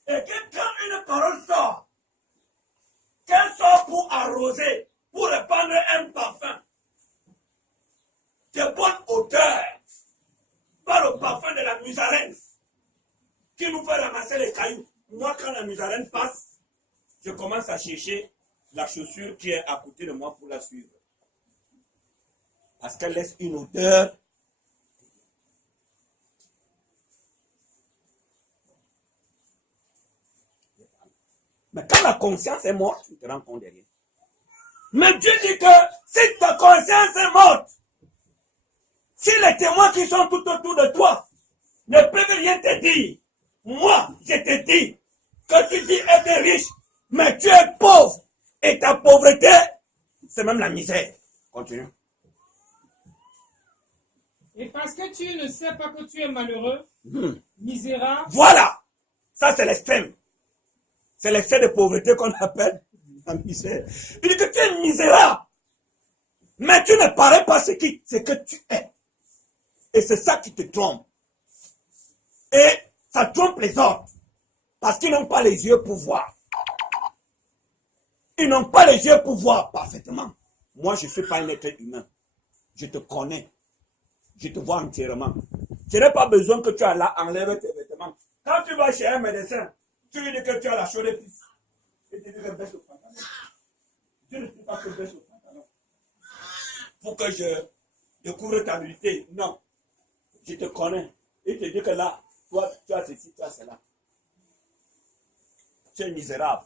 Et que quand une parole sort, qu'elle sort pour arroser, pour répandre un parfum, de bonne odeur, pas le parfum de la musarène qui nous fait ramasser les cailloux. Moi, quand la musarène passe, je commence à chercher la chaussure qui est à côté de moi pour la suivre. Parce qu'elle laisse une odeur. Mais quand la conscience est morte, tu te rends compte de rien. Mais Dieu dit que si ta conscience est morte, si les témoins qui sont tout autour de toi ne peuvent rien te dire, moi, je te dis que tu dis être riche, mais tu es pauvre. Et ta pauvreté, c'est même la misère. Continue. Et parce que tu ne sais pas que tu es malheureux, misérable. Voilà. Ça, c'est l'extrême. C'est l'excès de pauvreté qu'on appelle la misère. Il dit que tu es misérable. Mais tu ne parais pas ce que tu es. Et c'est ça qui te trompe. Et ça trompe les autres. Parce qu'ils n'ont pas les yeux pour voir. Ils n'ont pas les yeux pour voir parfaitement. Moi, je ne suis pas un être humain. Je te connais. Je te vois entièrement. Je n'ai pas besoin que tu as là, enlève tes vêtements. Quand tu vas chez un médecin, tu lui dis que tu as la chaude épice. Et tu dis que baisse le pantalon. Tu ne dis pas que baisse le pantalon. Pour que je découvre ta nudité. Non. Je te connais. Il te dit que là, toi, tu as ceci, tu as cela. Tu es misérable.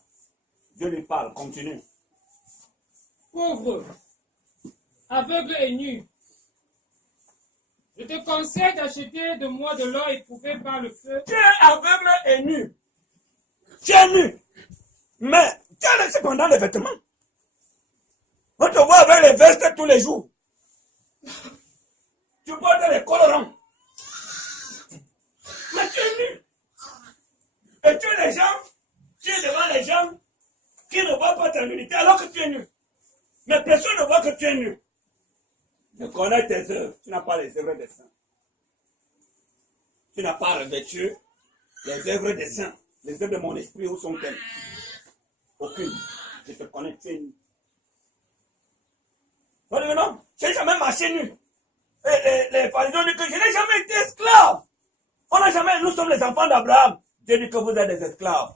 Dieu lui parle, continue. Pauvre, aveugle et nu. Je te conseille d'acheter de moi de l'or éprouvé par le feu. Tu es aveugle et nu. Tu es nu. Mais tu as cependant les vêtements. On te voit avec les vestes tous les jours. Tu portes les colorants. Mais tu es nu. Et tu es les gens, tu es devant les gens qui ne voient pas ta nudité alors que tu es nu. Mais personne ne voit que tu es nu. Je connais tes œuvres. Tu n'as pas les œuvres des saints. Tu n'as pas revêtu les œuvres des saints. Les œuvres de mon esprit, où sont-elles? Aucune. Je te connais, tu es nu. Non, je n'ai jamais marché nu. Et les pharisiens disent que je n'ai jamais été esclave. Nous sommes les enfants d'Abraham. Dieu dit que vous êtes des esclaves.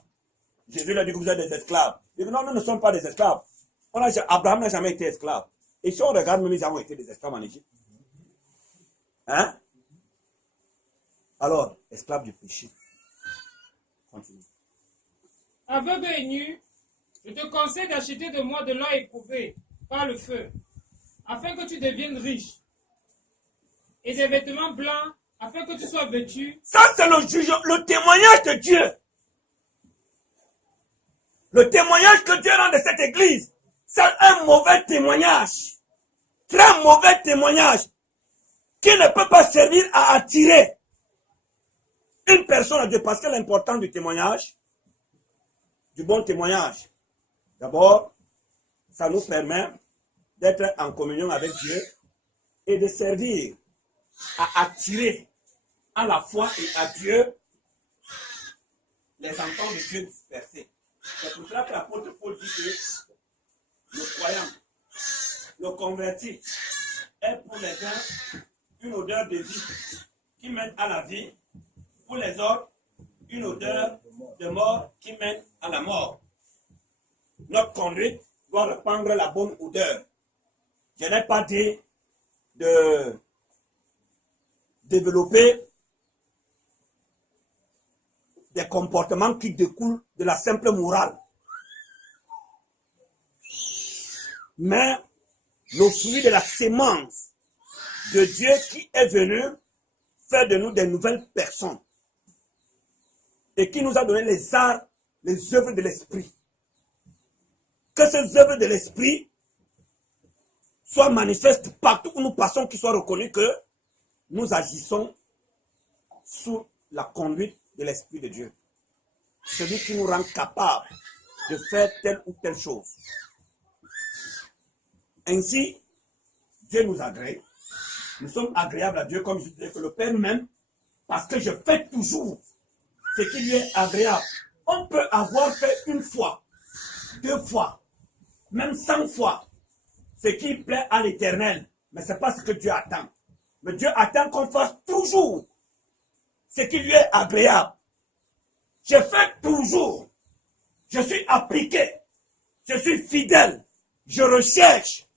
Jésus leur dit que vous êtes des esclaves. Il dit non, nous ne sommes pas des esclaves. Abraham n'a jamais été esclave. Et si on regarde, même ils ont été des esclaves en Égypte. Hein? Alors, esclaves du péché. Continue. Aveugle et nu, je te conseille d'acheter de moi de l'or éprouvé par le feu, afin que tu deviennes riche, et des vêtements blancs, afin que tu sois vêtu. Ça, c'est le témoignage de Dieu. Le témoignage que Dieu rend de cette église, c'est un mauvais témoignage. Très mauvais témoignage. Qui ne peut pas servir à attirer une personne à Dieu. Parce que l'important du témoignage, du bon témoignage, d'abord, ça nous permet d'être en communion avec Dieu et de servir à attirer à la foi et à Dieu les enfants de Dieu dispersés. C'est pour cela que l'apôtre Paul dit que le croyant, le converti, est pour les uns une odeur de vie qui mène à la vie, pour les autres une odeur de mort qui mène à la mort. Notre conduite doit répandre la bonne odeur. Je n'ai pas dit de développer des comportements qui découlent de la simple morale. Mais le fruit de la sémence de Dieu qui est venu faire de nous des nouvelles personnes et qui nous a donné les arts, les œuvres de l'esprit. Que ces œuvres de l'esprit soient manifestes partout où nous passons, qu'ils soient reconnus que nous agissons sous la conduite de l'Esprit de Dieu. Celui qui nous rend capable de faire telle ou telle chose. Ainsi, Dieu nous agrée. Nous sommes agréables à Dieu, comme je disais que le Père même, parce que je fais toujours ce qui lui est agréable. On peut avoir fait une fois, 2 fois, même 100 fois, ce qui plaît à l'Éternel. Mais ce n'est pas ce que Dieu attend. Mais Dieu attend qu'on fasse toujours ce qui lui est agréable. Je fais toujours. Je suis appliqué. Je suis fidèle. Je recherche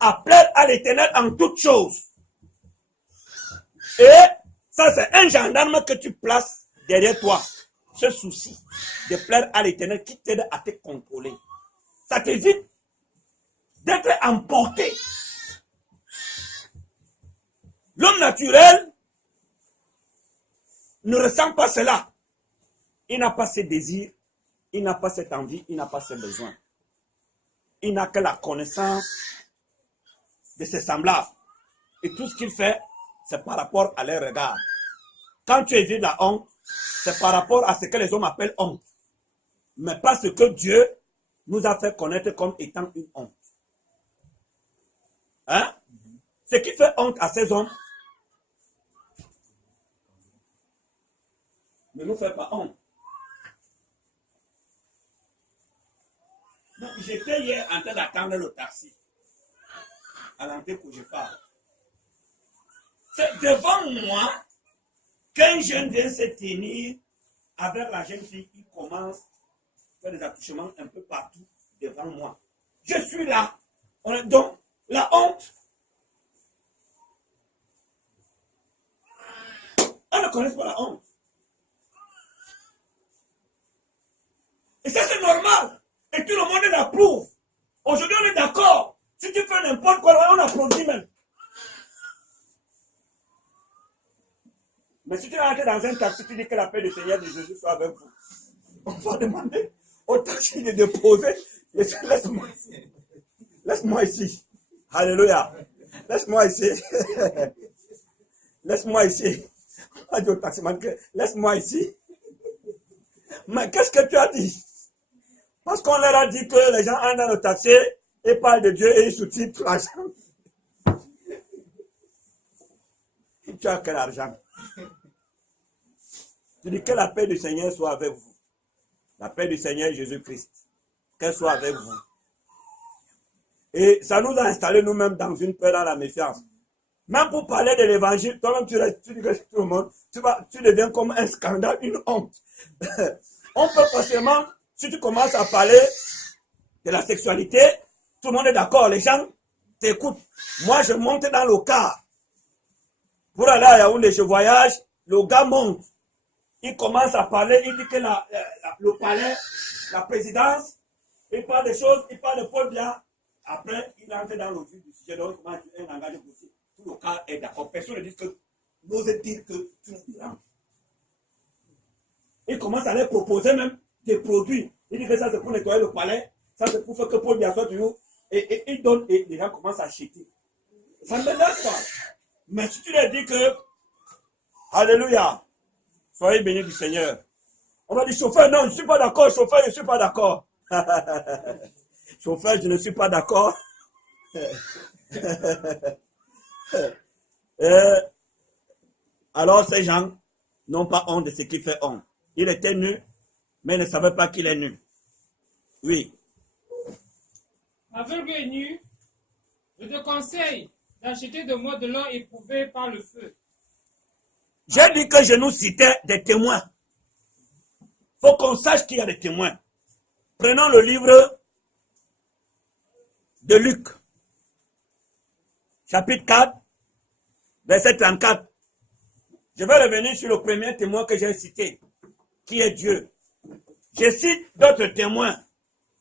à plaire à l'Éternel en toutes choses. Et ça, c'est un gendarme que tu places derrière toi. Ce souci de plaire à l'Éternel qui t'aide à te contrôler. Ça t'évite d'être emporté. L'homme naturel ne ressent pas cela. Il n'a pas ses désirs, il n'a pas cette envie, il n'a pas ses besoins. Il n'a que la connaissance de ses semblables. Et tout ce qu'il fait, c'est par rapport à leur regard. Quand tu évites la honte, c'est par rapport à ce que les hommes appellent honte. Mais pas ce que Dieu nous a fait connaître comme étant une honte. Hein? Ce qui fait honte à ces hommes ne nous fait pas honte. Donc, j'étais hier en train d'attendre le taxi à l'entrée où je parle. C'est devant moi qu'un jeune vient se tenir avec la jeune fille qui commence à faire des accouchements un peu partout devant moi. Je suis là. Donc, la honte. On ne connaît pas la honte. Et ça, c'est normal. Et tout le monde l'approuve. Aujourd'hui, on est d'accord. Si tu fais n'importe quoi, on applaudit même. Mais si tu rentres dans un taxi, tu dis que la paix du Seigneur de Jésus soit avec vous. On va demander au taxi de déposer. Laisse-moi ici. Laisse-moi ici. Alléluia. Laisse-moi ici. Laisse-moi ici. On a dit au taximan que laisse-moi ici. Mais qu'est-ce que tu as dit? Parce qu'on leur a dit que les gens entrent dans le taxi, Il parle de Dieu et il sous-titre l'argent. Tu as quel argent? Tu dis que la paix du Seigneur soit avec vous. La paix du Seigneur Jésus-Christ. Qu'elle soit avec vous. Et ça nous a installé nous-mêmes dans une peur, dans la méfiance. Même pour parler de l'évangile, toi-même tu dis que tout le monde, tu deviens comme un scandale, une honte. On peut forcément, si tu commences à parler de la sexualité, tout le monde est d'accord, les gens t'écoutent. Moi, je monte dans le car. Pour aller à Yaoundé, je voyage, le gars monte. Il commence à parler, il dit que le palais, la présidence, il parle des choses, il parle de Paul Biya. Après, il entre dans le vif du sujet, donc un langage possible. Tout le cas est d'accord. Personne ne dit que, n'ose dire que tu nous déranges. Il commence à leur proposer même des produits. Il dit que ça c'est pour nettoyer le palais, ça c'est pour faire que Paul Biya soit toujours. Et il donne, et les gens commencent à acheter. Ça ne me laisse pas. Mais si tu leur dis que, alléluia, soyez bénis du Seigneur. On va dire, chauffeur, non, je ne suis pas d'accord, chauffeur, je ne suis pas d'accord. Chauffeur, je ne suis pas d'accord. Alors ces gens n'ont pas honte de ce qui fait honte. Il était nu, mais il ne savait pas qu'il est nu. Oui. Aveugle et nu, je te conseille d'acheter de moi de l'or éprouvé par le feu. J'ai dit que je nous citais des témoins. Il faut qu'on sache qu'il y a des témoins. Prenons le livre de Luc, chapitre 4, verset 34. Je vais revenir sur le premier témoin que j'ai cité, qui est Dieu. Je cite d'autres témoins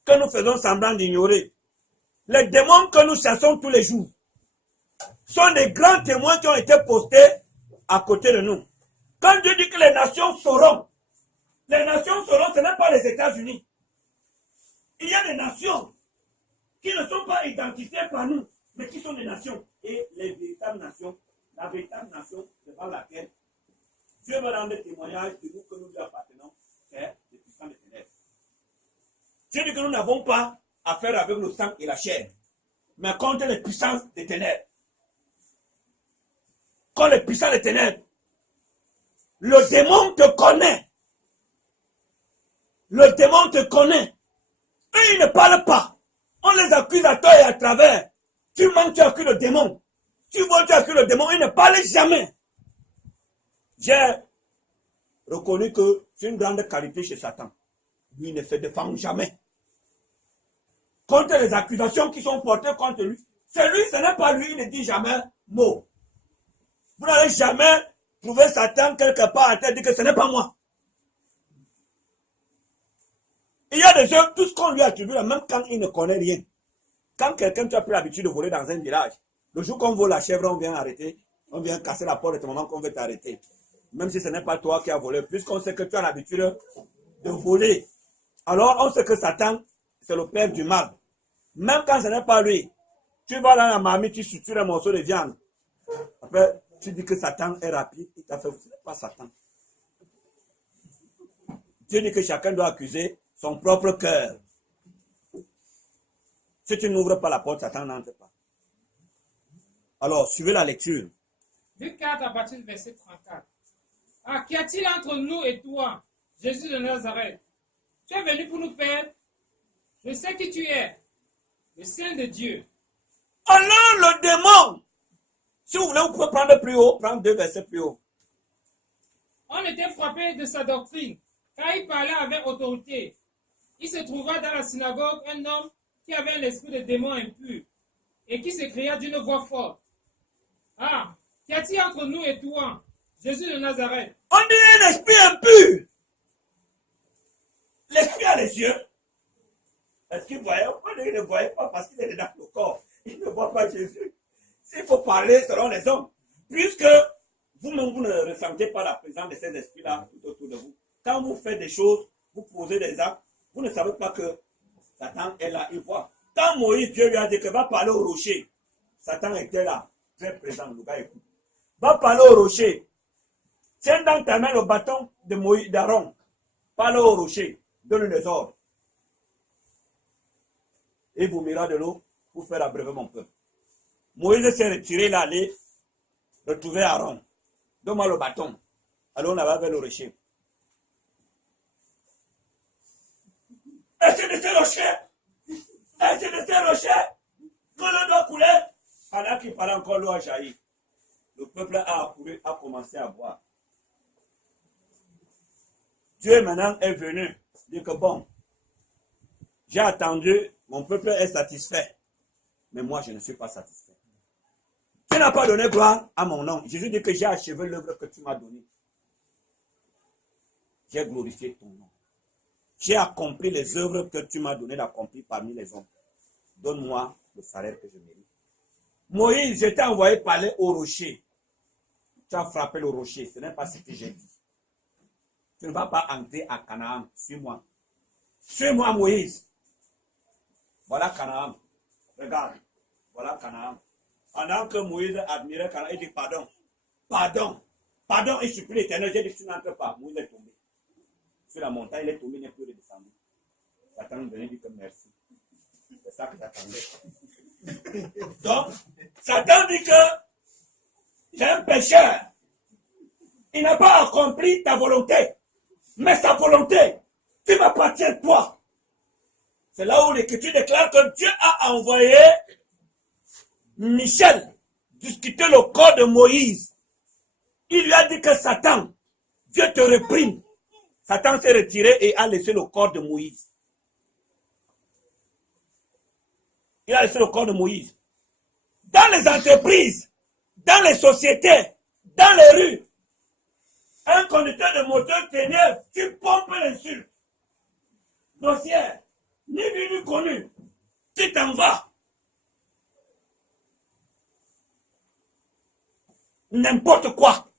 que nous faisons semblant d'ignorer. Les démons que nous chassons tous les jours sont des grands témoins qui ont été postés à côté de nous. Quand Dieu dit que les nations sauront, ce n'est pas les États-Unis. Il y a des nations qui ne sont pas identifiées par nous, mais qui sont des nations. Et les véritables nations, la véritable nation devant laquelle Dieu va rendre témoignage de nous que nous lui appartenons, c'est les puissants des ténèbres. Dieu dit que nous n'avons pas affaire avec le sang et la chair, mais contre les puissances des ténèbres. Contre les puissants des ténèbres. Le démon te connaît. Le démon te connaît. Et ils ne parlent pas. On les accuse à tort et à travers. Tu mens, tu accuses le démon. Tu vois, tu accuses le démon. Ils ne parlent jamais. J'ai reconnu que c'est une grande qualité chez Satan. Lui ne se défend jamais. Contre les accusations qui sont portées contre lui. C'est lui, ce n'est pas lui, il ne dit jamais mot. Vous n'allez jamais trouver Satan quelque part à terre et dire que ce n'est pas moi. Il y a des gens, tout ce qu'on lui attribue là, même quand il ne connaît rien. Quand quelqu'un, tu as pris l'habitude de voler dans un village, le jour qu'on vole la chèvre, on vient arrêter, on vient casser la porte de ton moment qu'on veut t'arrêter. Même si ce n'est pas toi qui as volé, puisqu'on sait que tu as l'habitude de voler. Alors on sait que Satan, c'est le père du mal. Même quand ce n'est pas lui, tu vas dans la marmite, tu sutures un morceau de viande. Après, tu dis que Satan est rapide, il t'a fait, ce n'est pas Satan. Dieu dit que chacun doit accuser son propre cœur. Si tu n'ouvres pas la porte, Satan n'entre pas. Alors, suivez la lecture. Luc 4 à partir du verset 34. Ah, qu'y a-t-il entre nous et toi, Jésus de Nazareth? Tu es venu pour nous perdre. Je sais qui tu es, le Saint de Dieu. Alors le démon, si vous voulez, vous pouvez prendre plus haut, prendre 2 versets plus haut. On était frappé de sa doctrine, car il parlait avec autorité. Il se trouva dans la synagogue un homme qui avait un esprit de démon impur et qui s'écria d'une voix forte. Ah, qu'y a-t-il entre nous et toi, Jésus de Nazareth? On dit un esprit impur. L'esprit a les yeux. Est-ce qu'il voyait? Il ne voyait pas parce qu'il est dans le corps. Il ne voit pas Jésus. S'il faut parler selon les hommes, puisque vous-même, vous ne ressentez pas la présence de ces esprits-là tout autour de vous. Quand vous faites des choses, vous posez des actes, vous ne savez pas que Satan est là, il voit. Quand Moïse, Dieu lui a dit que va parler au rocher, Satan était là, très présent, le gars écoute. Va parler au rocher. Tiens dans ta main le bâton de Moïse, d'Aaron. Parle au rocher, donne les ordres. Il vomira de l'eau pour faire abreuver mon peuple. Moïse s'est retiré, il est allé retrouver Aaron. Donne-moi le bâton. Alors on avait vers le rocher. Et c'est de ces rochers, que l'eau doit couler. Pendant qu'il parlait encore, l'eau a jailli. Le peuple a accouru, a commencé à boire. Dieu maintenant est venu dire que bon, j'ai attendu, mon peuple est satisfait. Mais moi, je ne suis pas satisfait. Tu n'as pas donné gloire à mon nom. Jésus dit que j'ai achevé l'œuvre que tu m'as donnée. J'ai glorifié ton nom. J'ai accompli les œuvres que tu m'as donné d'accomplir parmi les hommes. Donne-moi le salaire que je mérite. Moïse, je t'ai envoyé parler au rocher. Tu as frappé le rocher. Ce n'est pas ce que j'ai dit. Tu ne vas pas entrer à Canaan. Suis-moi. Suis-moi, Moïse. Voilà Canaan. Regarde. Voilà Canaan. Pendant que Moïse admirait Canaan, il dit pardon. Pardon. Pardon, il supplie l'Éternel. J'ai dit tu n'entres pas. Moïse est tombé. Sur la montagne, il est tombé, il n'est plus redescendu. Satan nous venait dire que merci. C'est ça que j'attendais. Donc, Satan dit que c'est un pécheur. Il n'a pas accompli ta volonté. Mais sa volonté, tu m'appartiens toi. C'est là où l'Écriture déclare que Dieu a envoyé Michel discuter le corps de Moïse. Il lui a dit que Satan, Dieu te réprime. Satan s'est retiré et a laissé le corps de Moïse. Il a laissé le corps de Moïse. Dans les entreprises, dans les sociétés, dans les rues, un conducteur de moteur t'énerve, tu pompes l'insulte. Dossière, ni vu ni connu, tu t'en vas. N'importe quoi.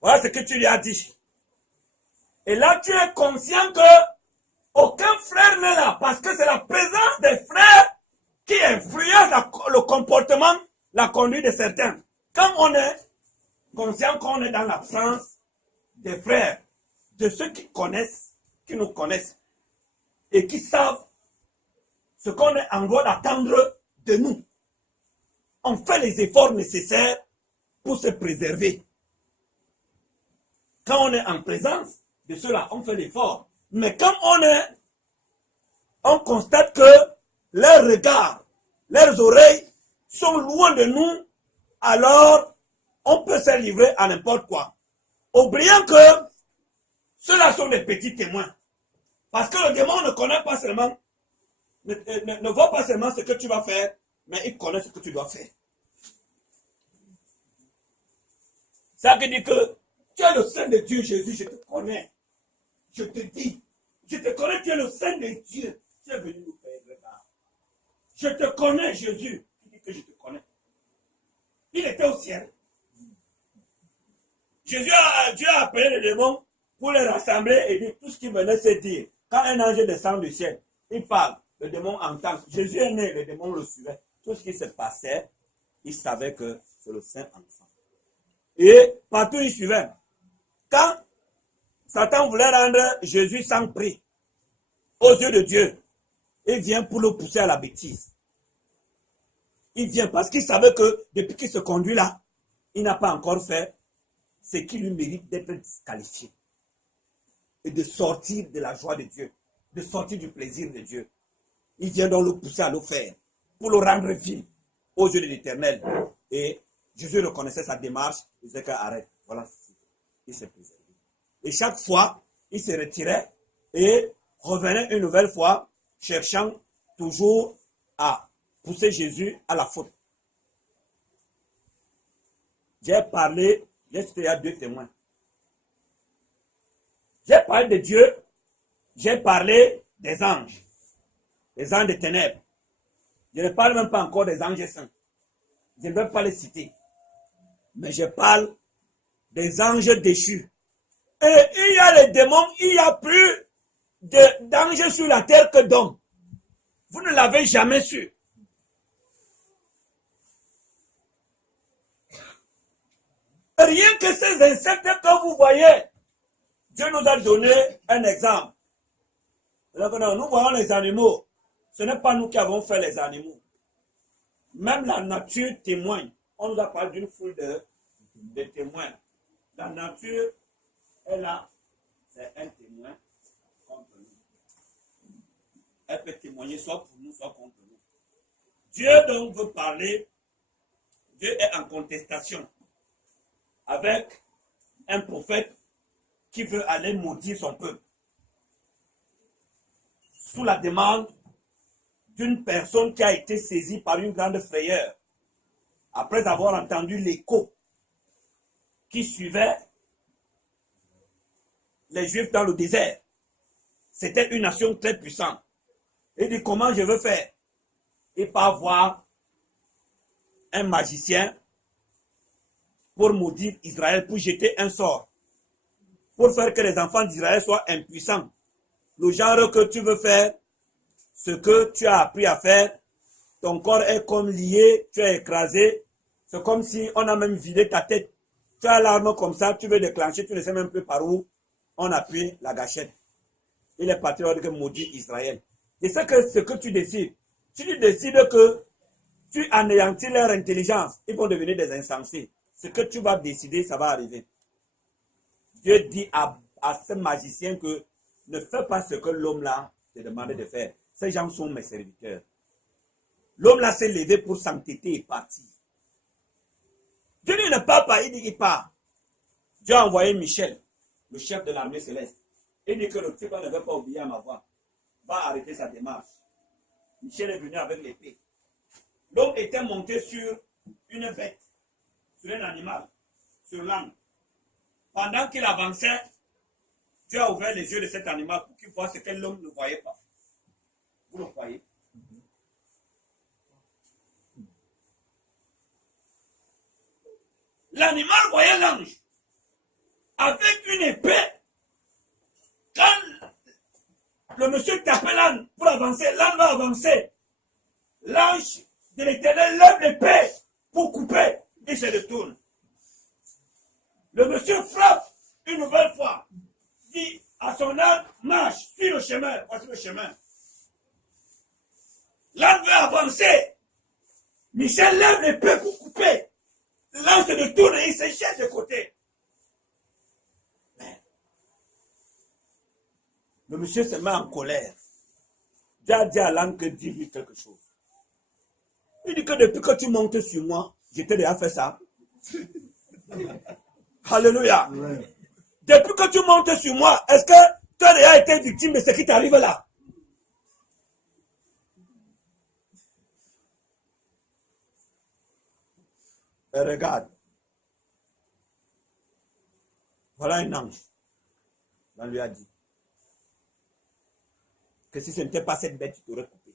Voilà ce que tu lui as dit. Et là, tu es conscient que aucun frère n'est là, parce que c'est la présence des frères qui influence le comportement, la conduite de certains. Quand on est conscient qu'on est dans l'absence des frères, de ceux qui connaissent, qui nous connaissent, et qui savent ce qu'on est en droit d'attendre de nous, on fait les efforts nécessaires pour se préserver. Quand on est en présence de ceux-là, on fait l'effort. Mais quand on constate que leurs regards, leurs oreilles sont loin de nous, alors on peut se livrer à n'importe quoi. Oubliant que ceux-là sont des petits témoins. Parce que le démon ne connaît pas seulement, ne voit pas seulement ce que tu vas faire, mais il connaît ce que tu dois faire. Ça veut dire que tu es le Saint de Dieu, Jésus, je te connais. Je te dis, je te connais, tu es le Saint de Dieu. Tu es venu nous faire regard. Je te connais, Jésus. Il dit que je te connais. Il était au ciel. Dieu a appelé les démons pour les rassembler et dire tout ce qu'il venait se dire. Quand un ange descend du ciel, il parle, le démon entend. Jésus est né, le démon le suivait. Tout ce qui se passait, il savait que c'est le Saint enfant. Et partout il suivait. Quand Satan voulait rendre Jésus sans prix aux yeux de Dieu, il vient pour le pousser à la bêtise. Il vient parce qu'il savait que depuis qu'il se conduit là, il n'a pas encore fait ce qui lui mérite d'être disqualifié. Et de sortir de la joie de Dieu, de sortir du plaisir de Dieu. Il vient donc le pousser à le faire, pour le rendre vil aux yeux de l'Éternel. Et Jésus reconnaissait sa démarche, il disait qu'arrête, voilà, il s'est préservé. Et chaque fois, il se retirait et revenait une nouvelle fois, cherchant toujours à pousser Jésus à la faute. J'ai parlé, il y a deux témoins. J'ai parlé de Dieu, j'ai parlé des anges des ténèbres. Je ne parle même pas encore des anges saints. Je ne vais pas les citer. Mais je parle des anges déchus. Et il y a les démons, il y a plus d'anges sur la terre que d'hommes. Vous ne l'avez jamais su. Rien que ces insectes que vous voyez, Dieu nous a donné un exemple. Nous voyons les animaux. Ce n'est pas nous qui avons fait les animaux. Même la nature témoigne. On nous a parlé d'une foule de témoins. La nature est là. C'est un témoin contre nous. Elle peut témoigner soit pour nous, soit contre nous. Dieu donc veut parler. Dieu est en contestation avec un prophète qui veut aller maudire son peuple. Sous la demande d'une personne qui a été saisie par une grande frayeur, après avoir entendu l'écho qui suivait les Juifs dans le désert. C'était une nation très puissante. Il dit, comment je veux faire? Et pas voir un magicien pour maudire Israël, pour jeter un sort, pour faire que les enfants d'Israël soient impuissants. Le genre que tu veux faire, ce que tu as appris à faire, ton corps est comme lié, tu es écrasé, c'est comme si on a même vidé ta tête. Tu as l'arme comme ça, tu veux déclencher, tu ne sais même plus par où on appuie la gâchette. Il est parti de maudire Israël. Et c'est que ce que tu décides, si tu décides que tu anéantis leur intelligence, ils vont devenir des insensés. Ce que tu vas décider, ça va arriver. Dieu dit à ce magicien que ne fais pas ce que l'homme là te demande de faire. Ces gens sont mes serviteurs. L'homme là s'est levé pour s'entêter et partir. Dieu ne part pas, il dit qu'il part. Dieu a envoyé Michel, le chef de l'armée céleste. Il dit que le type ne veut pas oublier à ma voix. Va arrêter sa démarche. Michel est venu avec l'épée. L'homme était monté sur une bête, sur un animal, sur l'âne. Pendant qu'il avançait, Dieu a ouvert les yeux de cet animal pour qu'il voie ce que l'homme ne voyait pas. Vous le voyez? L'animal voyait l'ange avec une épée. Quand le monsieur tapait l'âne pour avancer, l'âne va avancer. L'ange de l'Éternel lève l'épée pour couper et se retourne. Le monsieur frappe une nouvelle fois. Dit à son âne, marche, suis le chemin. Voici le chemin. L'âne veut avancer. Michel lève l'épée pour couper. L'âne se retourne et il se jette de côté. Mais le monsieur se met en colère. Dieu a dit à l'âne que dis-lui quelque chose. Il dit que depuis que tu montes sur moi, je t'ai déjà fait ça. Alléluia. Ouais. Depuis que tu montes sur moi, est-ce que tu as déjà été victime de ce qui t'arrive là? Et regarde. Voilà un ange. On lui a dit que si ce n'était pas cette bête, tu t'aurais coupé.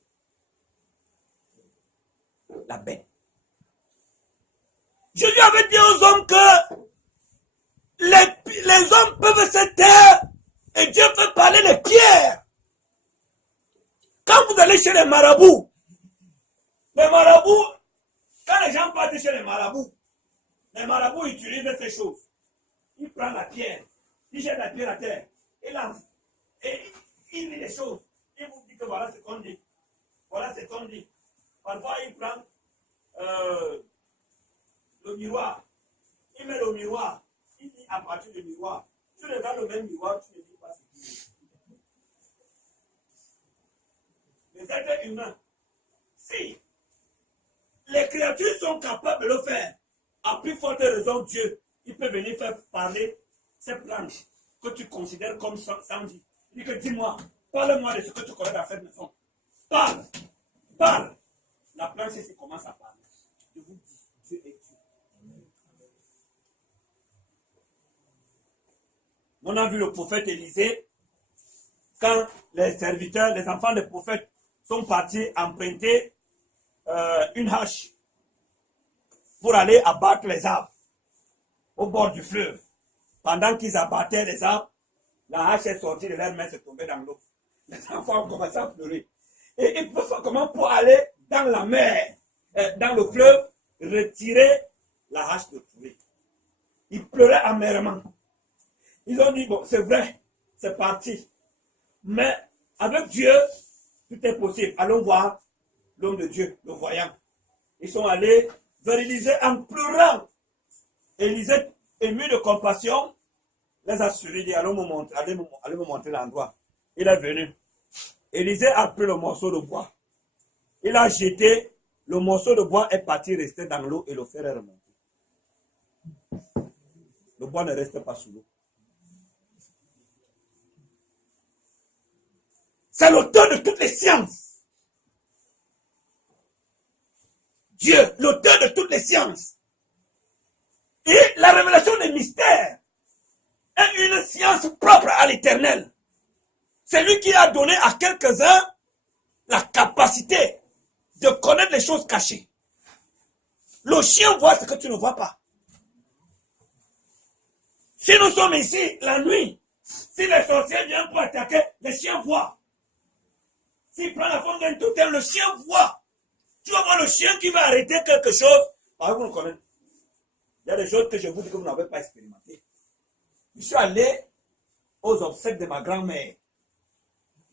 La bête. Jésus avait dit aux hommes que les hommes peuvent se taire et Dieu fait parler les pierres. Quand vous allez chez les marabouts, quand les gens partent chez les marabouts utilisent ces choses. Il prend la pierre, il jette la pierre à terre, il lance, et il dit les choses. Il vous dit que voilà ce qu'on dit. Voilà ce qu'on dit. Parfois, il prend le miroir. Il met le miroir. Il dit à partir du miroir. Tu regardes le même miroir, tu ne dis pas ce qu'il dit. Les êtres humains, si les créatures sont capables de le faire, à plus forte raison, Dieu, il peut venir faire parler ces planches que tu considères comme sans vie. Il dit que dis-moi, parle-moi de ce que tu connais dans cette maison. Parle. La planche ici commence à parler. Je vous dis, Dieu est Dieu. On a vu le prophète Élisée, quand les serviteurs, les enfants des prophètes sont partis emprunter une hache pour aller abattre les arbres au bord du fleuve. Pendant qu'ils abattaient les arbres, la hache est sortie de leurs mains, s'est tombée dans l'eau. Les enfants ont commencé à pleurer. Et ils peuvent faire comment pour aller dans la mer, dans le fleuve, retirer la hache de trouée. Ils pleuraient amèrement. Ils ont dit, bon, c'est vrai, c'est parti. Mais avec Dieu, Tout est possible. Allons voir l'homme de Dieu, le voyant. Ils sont allés vers Élisée en pleurant. Élisée, ému de compassion, les a suivis, dit, allez me montrer l'endroit. Il est venu. Élisée a pris le morceau de bois. Il a jeté, le morceau de bois est parti rester dans l'eau et le fer est remonté. Le bois ne reste pas sous l'eau. C'est l'auteur de toutes les sciences. Dieu, l'auteur de toutes les sciences. Et la révélation des mystères est une science propre à l'Éternel. C'est lui qui a donné à quelques-uns la capacité de connaître les choses cachées. Le chien voit ce que tu ne vois pas. Si nous sommes ici la nuit, si les sorciers viennent pour attaquer, les chiens voient. S'il prend la forme d'un totem, le chien voit. Tu vas voir le chien qui va arrêter quelque chose. Ah, vous le connaissez. Il y a des choses que je vous dis que vous n'avez pas expérimentées. Je suis allé aux obsèques de ma grand-mère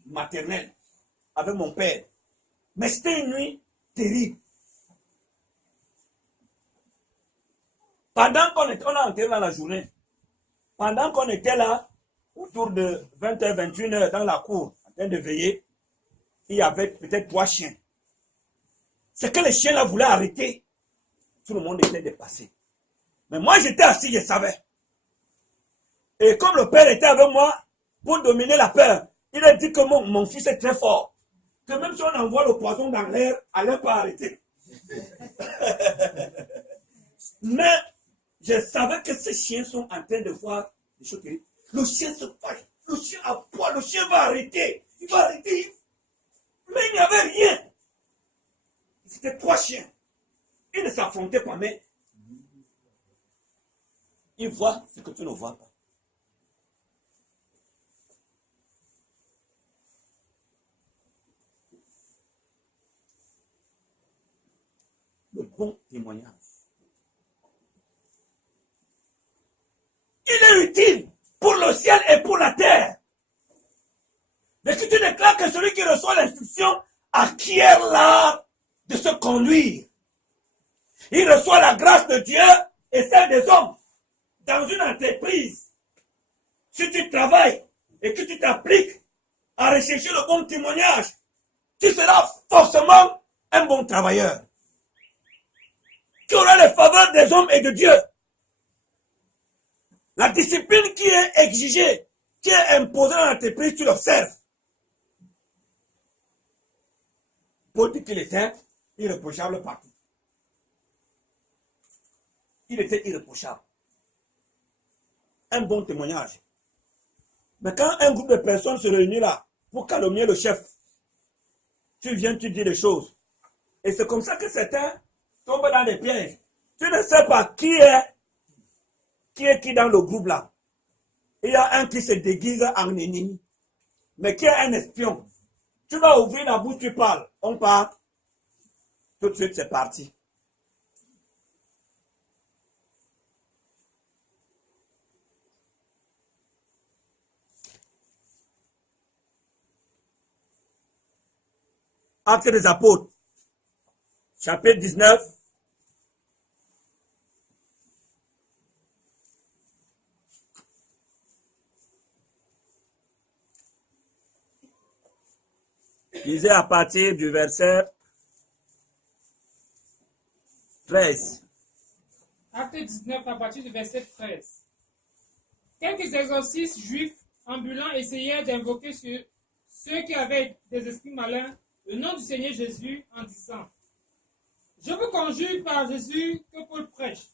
maternelle avec mon père. Mais c'était une nuit terrible. Pendant qu'on était, on a enterré dans la journée. Pendant qu'on était là, autour de 20h, 21h dans la cour, en train de veiller, il y avait peut-être 3 chiens. C'est que les chiens là voulaient arrêter. Tout le monde était dépassé. Mais moi j'étais assis, je savais. Et comme le père était avec moi, pour dominer la peur, il a dit que mon fils est très fort. Que même si on envoie le poison dans l'air, elle n'est pas arrêtée. Mais je savais que ces chiens sont en train de voir des choses terribles. Le chien se fâche, le chien a poids, le chien va arrêter. Il va arrêter. Mais il n'y avait rien. C'était 3 chiens. Ils ne s'affrontaient pas, mais ils voient ce que tu ne vois pas. Le bon témoignage. Il est utile pour le ciel et pour la terre. L'Écriture déclare que celui qui reçoit l'instruction acquiert l'art de se conduire. Il reçoit la grâce de Dieu et celle des hommes. Dans une entreprise, si tu travailles et que tu t'appliques à rechercher le bon témoignage, tu seras forcément un bon travailleur. Tu auras les faveurs des hommes et de Dieu. La discipline qui est exigée, qui est imposée dans l'entreprise, tu l'observes. Paul dit qu'il était irréprochable partout. Il était irréprochable. Un bon témoignage. Mais quand un groupe de personnes se réunit là pour calomnier le chef, tu viens, tu dis des choses. Et c'est comme ça que certains tombent dans des pièges. Tu ne sais pas qui est qui dans le groupe là. Il y a un qui se déguise en ennemi, mais qui est un espion. Tu vas ouvrir la bouche, tu parles. On part. Tout de suite, c'est parti. Actes des Apôtres, chapitre 19. Lisez à partir du verset 13. Acte 19 à partir du verset 13. Quelques exorcistes juifs ambulants essayèrent d'invoquer sur ceux qui avaient des esprits malins le nom du Seigneur Jésus en disant: je vous conjure par Jésus que Paul prêche.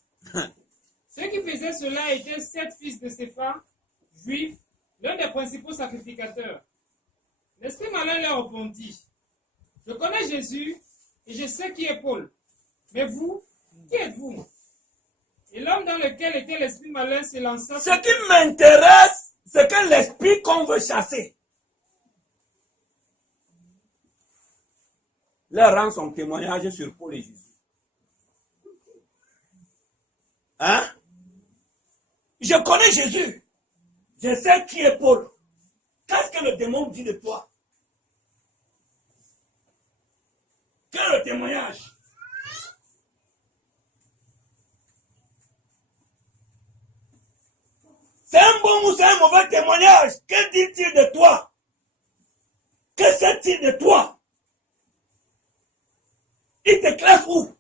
Ceux qui faisaient cela étaient 7 fils de Sépha, juifs, l'un des principaux sacrificateurs. L'esprit malin leur répondit: je connais Jésus et je sais qui est Paul. Mais vous, qui êtes-vous? Et l'homme dans lequel était l'esprit malin s'élança. Ce qui m'intéresse, c'est que l'esprit qu'on veut chasser leur rend son témoignage sur Paul et Jésus. Hein? Je connais Jésus. Je sais qui est Paul. Qu'est-ce que le démon dit de toi? Quel est le témoignage? C'est un bon ou c'est un mauvais témoignage? Que dit-il de toi? Que sait-il de toi? Il te classe où?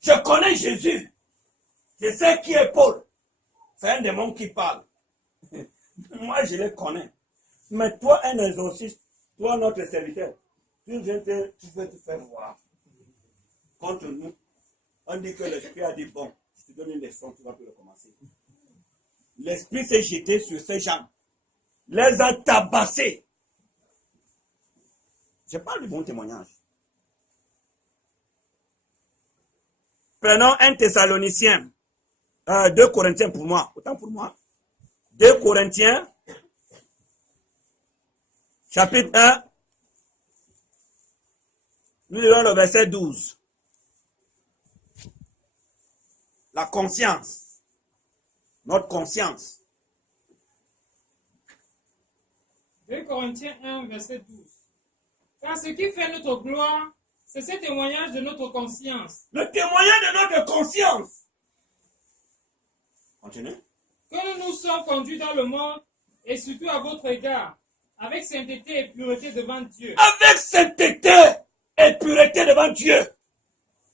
Je connais Jésus. Je sais qui est Paul. C'est un démon qui parle. Moi, je le connais. Mais toi, un exorciste, toi, notre serviteur, tu veux te faire voir. Contre nous, on dit que l'esprit a dit, bon, je te donne une leçon, tu vas plus recommencer. L'esprit s'est jeté sur ces gens. Les a tabassés. Je parle du bon témoignage. Prenons 1 Thessaloniciens. 2 Corinthiens pour moi. Autant pour moi. 2 Corinthiens. Chapitre 1. Nous lisons le verset 12. La conscience. Notre conscience. 2 Corinthiens 1, verset 12. Car ce qui fait notre gloire, c'est ce témoignage de notre conscience. Le témoignage de notre conscience. Continue. Que nous nous sommes conduits dans le monde, et surtout à votre égard, avec sainteté et pureté devant Dieu. Avec sainteté et pureté devant Dieu.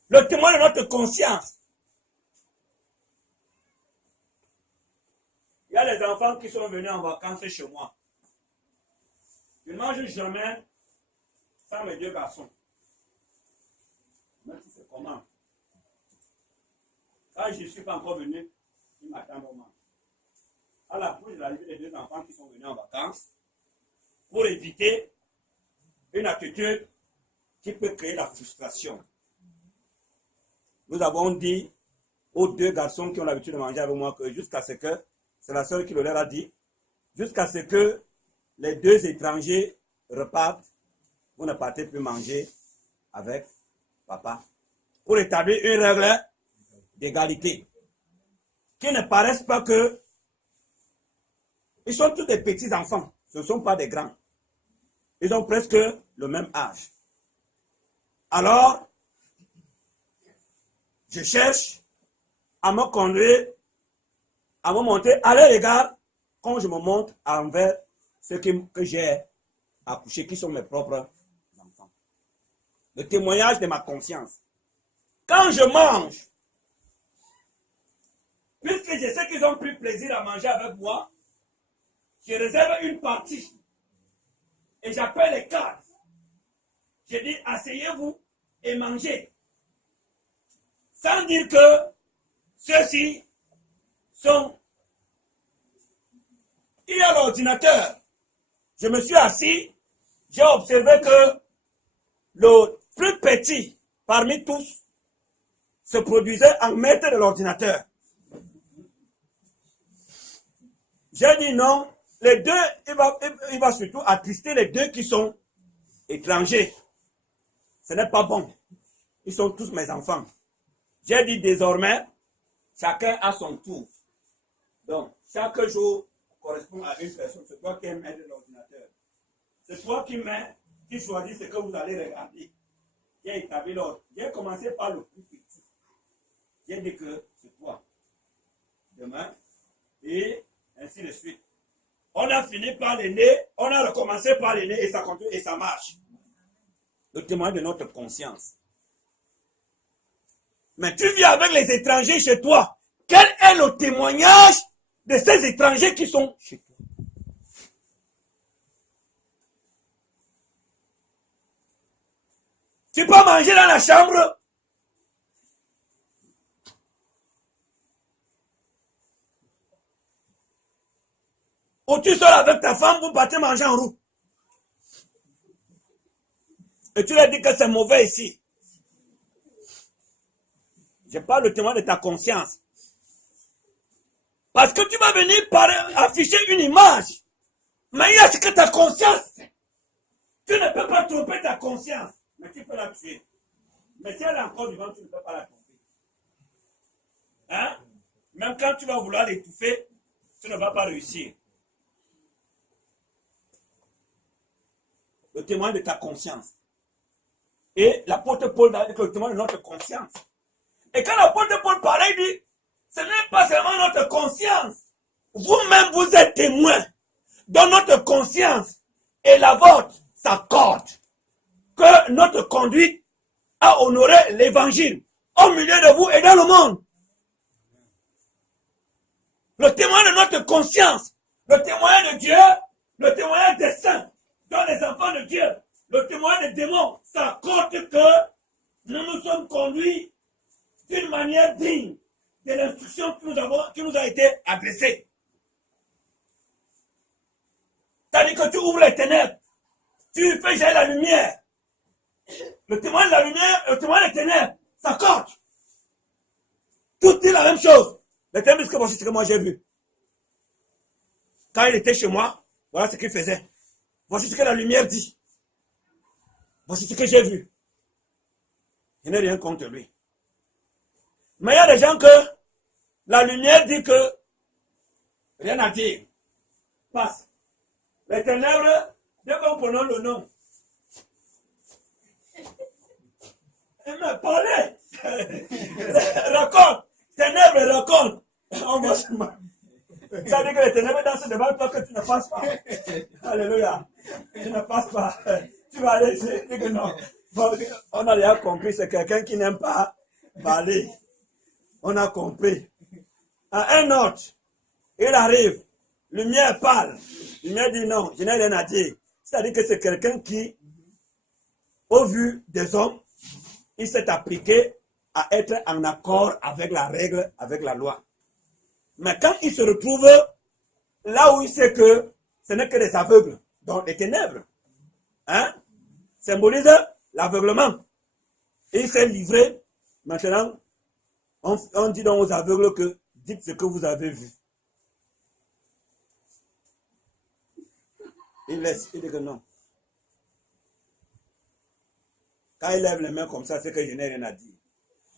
Le témoignage de notre conscience. Il y a les enfants qui sont venus en vacances chez moi. Je ne mange jamais sans mes 2 garçons. Même si c'est comment. Quand je ne suis pas encore venu, ils m'attendent au mange. À la fois, j'ai arrivé les 2 enfants qui sont venus en vacances pour éviter une attitude qui peut créer la frustration. Nous avons dit aux 2 garçons qui ont l'habitude de manger avec moi que jusqu'à ce que, c'est la seule qui le leur a dit, jusqu'à ce que les 2 étrangers repartent, vous ne partez plus manger avec papa. Pour établir une règle d'égalité. Qui ne paraissent pas que ils sont tous des petits enfants. Ce ne sont pas des grands. Ils ont presque le même âge. Alors, je cherche à me conduire, à me monter à leur égard quand je me monte envers ceux que j'ai accouchés, qui sont mes propres enfants. Le témoignage de ma conscience. Quand je mange, puisque je sais qu'ils ont pris plaisir à manger avec moi, je réserve une partie et j'appelle les cadres. Je dis, asseyez-vous et mangez. Sans dire que ceux-ci sont... Il y a l'ordinateur. Je me suis assis, j'ai observé que le plus petit parmi tous se produisait en maître de l'ordinateur. J'ai dit non, les 2, il va surtout attrister les 2 qui sont étrangers. Ce n'est pas bon. Ils sont tous mes enfants. J'ai dit désormais, chacun a son tour. Donc, chaque jour correspond à une personne. C'est toi qui es maître de l'ordinateur. C'est toi qui choisis ce que vous allez regarder. J'ai établi l'ordre. J'ai commencé par le plus petit. J'ai dit que c'est toi. Demain, et ainsi de suite. On a fini par l'aîné, on a recommencé par l'aîné et ça continue et ça marche. Le témoignage de notre conscience. Mais tu vis avec les étrangers chez toi. Quel est le témoignage de ces étrangers qui sont chez toi? Tu peux manger dans la chambre. Ou tu sors avec ta femme, vous partez manger en roue. Et tu leur dis que c'est mauvais ici. Je parle le témoin de ta conscience. Parce que tu vas venir afficher une image. Mais il y a ce que ta conscience fait. Tu ne peux pas tromper ta conscience. Mais tu peux la tuer. Mais si elle est encore vivante, tu ne peux pas la tromper. Hein? Même quand tu vas vouloir l'étouffer, tu ne vas pas réussir. Le témoin de ta conscience. Et l'apôtre Paul a dit que le témoin de notre conscience. Et quand l'apôtre Paul parlait, il dit, ce n'est pas seulement notre conscience. Vous-même, vous êtes témoin. Dans notre conscience et la vôtre s'accordent. Que notre conduite a honoré l'évangile au milieu de vous et dans le monde. Le témoin de notre conscience, le témoin de Dieu, le témoin des saints, dans les enfants de Dieu, le témoin des démons, s'accorde que nous nous sommes conduits d'une manière digne de l'instruction qui nous a été adressée. C'est-à-dire que tu ouvres les ténèbres, tu fais jaillir la lumière. Le témoin de la lumière et le témoin des ténèbres s'accordent. Tout dit la même chose. Le témoin dit que voici ce que moi j'ai vu. Quand il était chez moi, voilà ce qu'il faisait. Voici ce que la lumière dit. Voici ce que j'ai vu. Je n'ai rien contre lui. Mais il y a des gens que la lumière dit que rien à dire. Passe. Les ténèbres, dès qu'on prononce le nom. Mais parlez. Raconte. Ténèbres, raconte. On va se marier. Ça dit que les ténèbres dansent devant toi que tu ne passes pas. Alléluia. Tu ne passes pas. Tu vas aller, je dis que non. Bon, on a déjà compris, c'est quelqu'un qui n'aime pas parler. On a compris. À un autre, il arrive, lumière parle. Lumière dit non, je n'ai rien à dire. C'est-à-dire que c'est quelqu'un qui, au vu des hommes, il s'est appliqué à être en accord avec la règle, avec la loi. Mais quand il se retrouve là où il sait que ce n'est que des aveugles, dans les ténèbres, hein, symbolise l'aveuglement. Et il s'est livré. Maintenant, on dit donc aux aveugles que dites ce que vous avez vu. Il laisse, il dit que non. Quand il lève les mains comme ça, c'est que je n'ai rien à dire.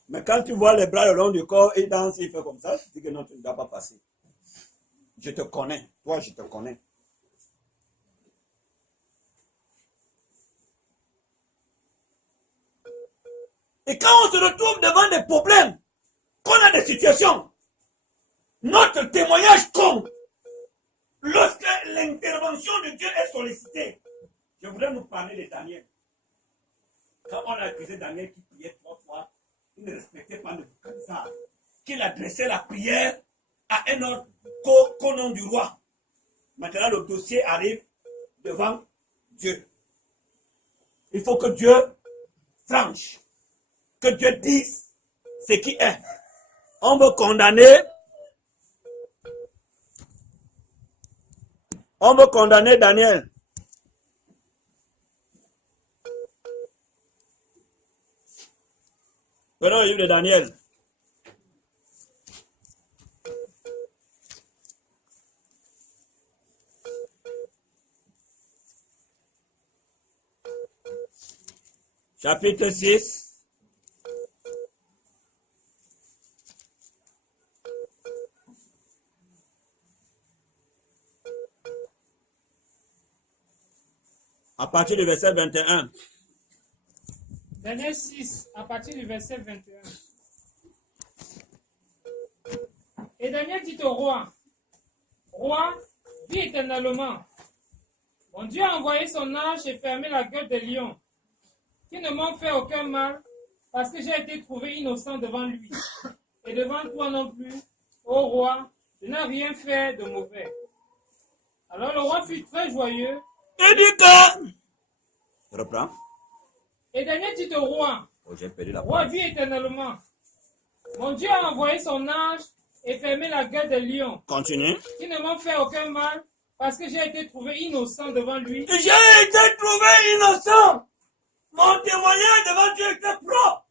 Mais quand tu vois les bras le long du corps, il danse, il fait comme ça, tu dis que non, tu ne dois pas passer. Je te connais. Toi, je te connais. Et quand on se retrouve devant des problèmes, qu'on a des situations, notre témoignage compte. Lorsque l'intervention de Dieu est sollicitée, je voudrais nous parler de Daniel. Quand on a accusé Daniel qui priait 3 fois, il ne respectait pas le Nebuchadnezzar, qu'il adressait la prière à un autre qu'au nom du roi. Maintenant, le dossier arrive devant Dieu. Il faut que Dieu tranche, que Dieu dise ce qui est. On veut condamner Daniel. Prenons le livre de Daniel. Chapitre 6. À partir du verset 21. Daniel 6, à partir du verset 21. Et Daniel dit au roi, Roi, vis éternellement. Mon Dieu a envoyé son ange et fermé la gueule des lions, qui ne m'ont fait aucun mal, parce que j'ai été trouvé innocent devant lui. Et devant toi non plus, ô roi, je n'ai rien fait de mauvais. Alors le roi fut très joyeux. Il dit que... Je reprends. Et Daniel dit au roi, Oh, j'ai perdu la Roi, page. vis éternellement. Mon Dieu a envoyé son ange et fermé la gueule des lions, Continue. qui ne m'ont fait aucun mal, parce que j'ai été trouvé innocent devant lui. J'ai été trouvé innocent. Mon témoignage devant Dieu était propre.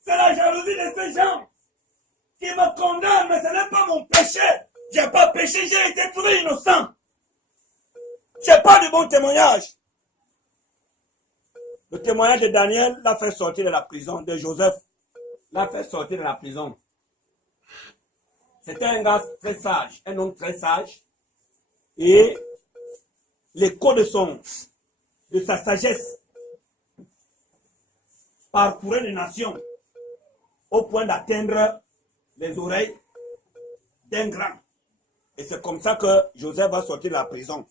C'est la jalousie de ces gens qui me condamnent, mais ce n'est pas mon péché. J'ai pas péché, j'ai été trouvé innocent. J'ai pas de bon témoignage. Le témoignage de Daniel l'a fait sortir de la prison, de Joseph l'a fait sortir de la prison. C'était un gars très sage, un homme très sage. Et l'écho de sa sagesse parcourir les nations au point d'atteindre les oreilles d'un grand. Et c'est comme ça que Joseph va sortir de la prison.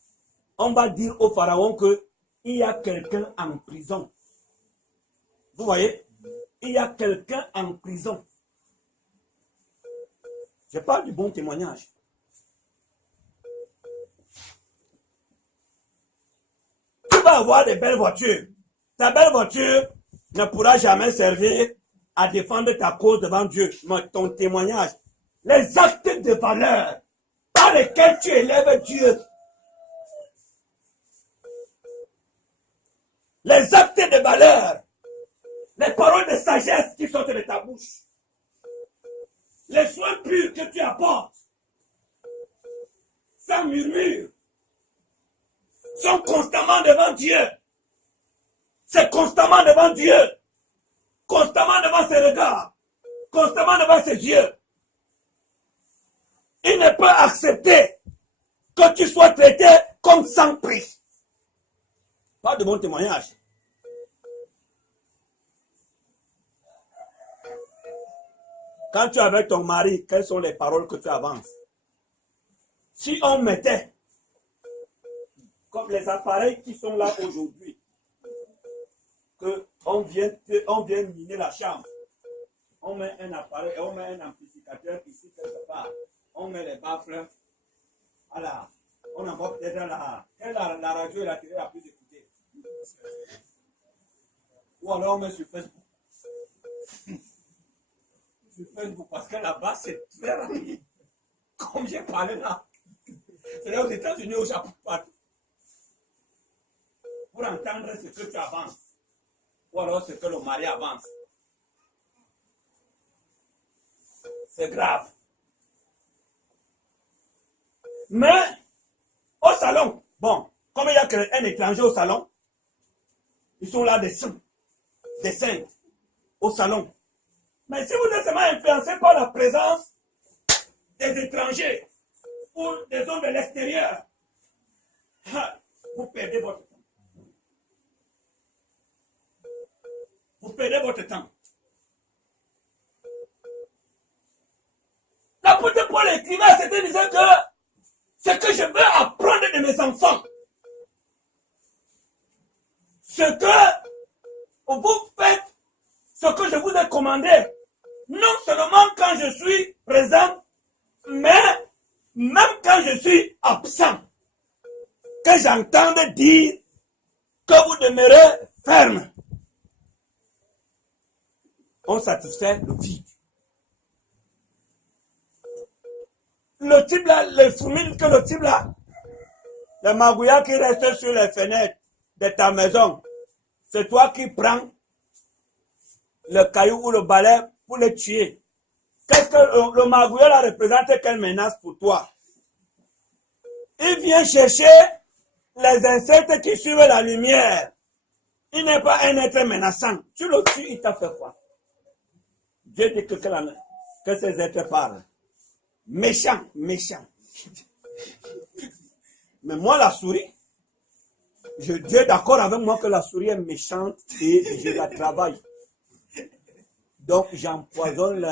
On va dire au pharaon qu'il y a quelqu'un en prison. Vous voyez? Il y a quelqu'un en prison. Je parle du bon témoignage. Tu vas avoir des belles voitures. Ta belle voiture ne pourra jamais servir à défendre ta cause devant Dieu. Mais ton témoignage, les actes de valeur par lesquels tu élèves Dieu, les actes de valeur, les paroles de sagesse qui sortent de ta bouche, les soins purs que tu apportes, sans murmure, sont constamment devant Dieu. C'est constamment devant Dieu, constamment devant ses regards, constamment devant ses yeux. Il ne peut accepter que tu sois traité comme sans prix. Pas de bon témoignage. Quand tu es avec ton mari, quelles sont les paroles que tu avances? Si on mettait, comme les appareils qui sont là aujourd'hui, qu'on vient miner la chambre, on met un appareil, on met un amplificateur ici quelque part, on met les baffles, voilà, on envoie peut-être la radio et la télé la plus écoutée. Ou alors on met sur Facebook. Sur Facebook, parce que là-bas c'est très rapide. Comme j'ai parlé là, c'est là aux États-Unis, au Japon, partout. Pour entendre ce que tu avances, ou alors ce que le mari avance. C'est grave. Mais, au salon, bon, comme il y a un étranger au salon, ils sont là des saints, des saintes, au salon. Mais si vous êtes seulement influencé par la présence des étrangers ou des hommes de l'extérieur, vous perdez votre temps. Vous perdez votre temps. L'apôtre Paul écrivait à c'était disant que ce que je veux apprendre de mes enfants, ce que vous faites, ce que je vous ai commandé, non seulement quand je suis présent, mais même quand je suis absent, que j'entende dire que vous demeurez ferme. On satisfait le vide. Le type là, les fourmis que le type là, les magouillas qui restent sur les fenêtres de ta maison, c'est toi qui prends le caillou ou le balai pour les tuer. Qu'est-ce que le magouillat là représente? Quelle menace pour toi? Il vient chercher les insectes qui suivent la lumière. Il n'est pas un être menaçant. Tu le tues, il t'a fait quoi? Dieu dit que ces êtres parlent. Méchant, méchant. Mais moi, la souris, Dieu est d'accord avec moi que la souris est méchante et je la travaille. Donc, j'empoisonne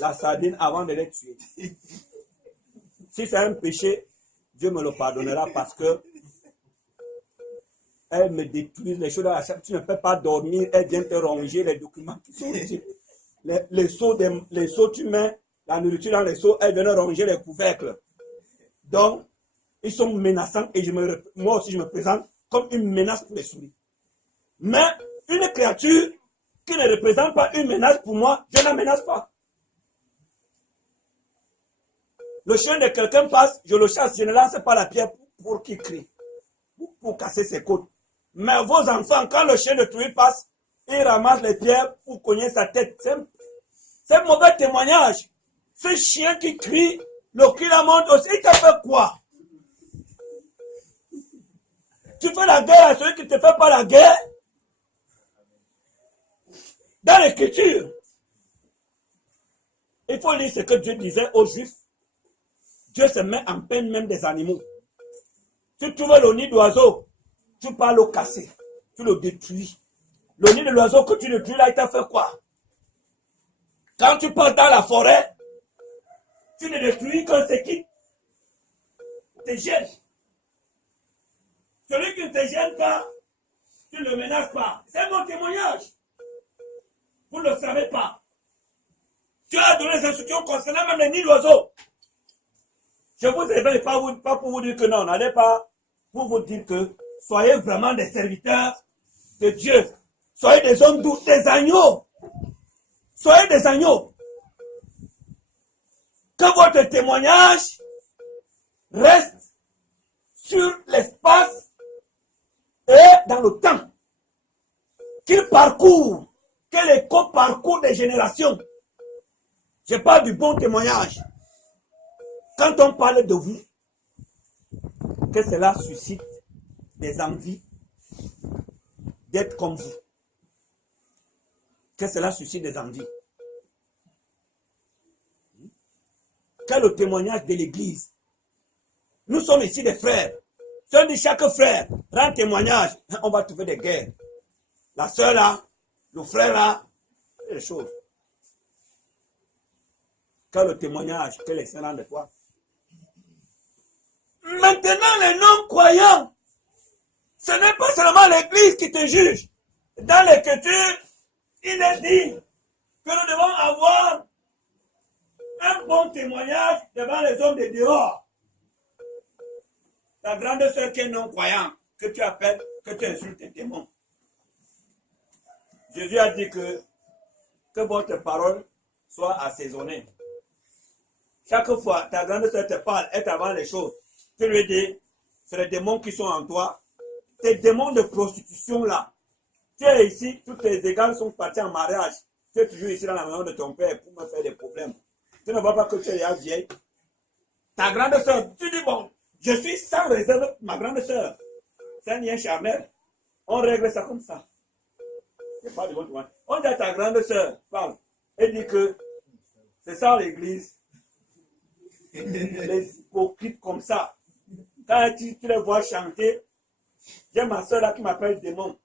la sardine avant de les tuer. Si c'est un péché, Dieu me le pardonnera parce que elle me détruit les choses. Tu ne peux pas dormir, elle vient te ronger les documents qui sont ici. Les seaux, tu mets la nourriture dans les seaux, elle vient ronger les couvercles. Donc, ils sont menaçants et moi aussi je me présente comme une menace pour les souris. Mais une créature qui ne représente pas une menace pour moi, je ne menace pas. Le chien de quelqu'un passe, je le chasse, je ne lance pas la pierre pour qu'il crie, pour casser ses côtes. Mais vos enfants, quand le chien de trouille passe, il ramasse les pierres pour cogner sa tête. C'est un mauvais témoignage. Ce chien qui crie, le cri la monte aussi, il t'a fait quoi? Tu fais la guerre à celui qui ne te fait pas la guerre? Dans l'écriture, il faut lire ce que Dieu disait aux Juifs. Dieu se met en peine même des animaux. Tu trouves le nid d'oiseau, tu pars le casser, tu le détruis. Le nid de l'oiseau que tu détruis là, il t'a fait quoi? Quand tu passes dans la forêt, tu ne détruis que ce qui te gêne. Celui qui ne te gêne pas, tu ne le menaces pas. C'est mon témoignage. Vous ne le savez pas. Tu as donné des instructions concernant même les nids d'oiseaux. Je vous éveille pas pour vous dire que non, n'allez pas pour vous dire que soyez vraiment des serviteurs de Dieu. Soyez des hommes doux, des agneaux. Soyez des agneaux. Que votre témoignage reste sur l'espace et dans le temps. Qu'il parcourt, que l'écho parcourt des générations. Je parle du bon témoignage. Quand on parle de vous, que cela suscite des envies d'être comme vous. Que cela suscite des envies. Quel est le témoignage de l'Église? Nous sommes ici des frères. Seul de chaque frère rend témoignage. On va trouver des guerres. La soeur là, le frère là, les choses. Quel est le témoignage que les saints rendent de toi? Maintenant, les non-croyants, ce n'est pas seulement l'Église qui te juge. Dans l'Écriture, il est dit que nous devons avoir un bon témoignage devant les hommes de dehors. Ta grande sœur qui est non-croyant, que tu appelles, que tu insultes tes démons. Jésus a dit que votre parole soit assaisonnée. Chaque fois, ta grande sœur te parle, elle t'avance les choses. Tu lui dis, c'est les démons qui sont en toi. Tes démons de prostitution là. Tu es ici, tous tes égales sont partis en mariage. Tu es toujours ici dans la maison de ton père pour me faire des problèmes. Tu ne vois pas que tu es déjà vieille. Ta grande sœur, tu dis bon, je suis sans réserve ma grande sœur. C'est un lien charnel. On règle ça comme ça. Pas de bon témoin. On dit à ta grande sœur, parle. Elle dit que c'est ça l'église. Les hypocrites comme ça. Quand tu les vois chanter, j'ai ma soeur là qui m'appelle démon.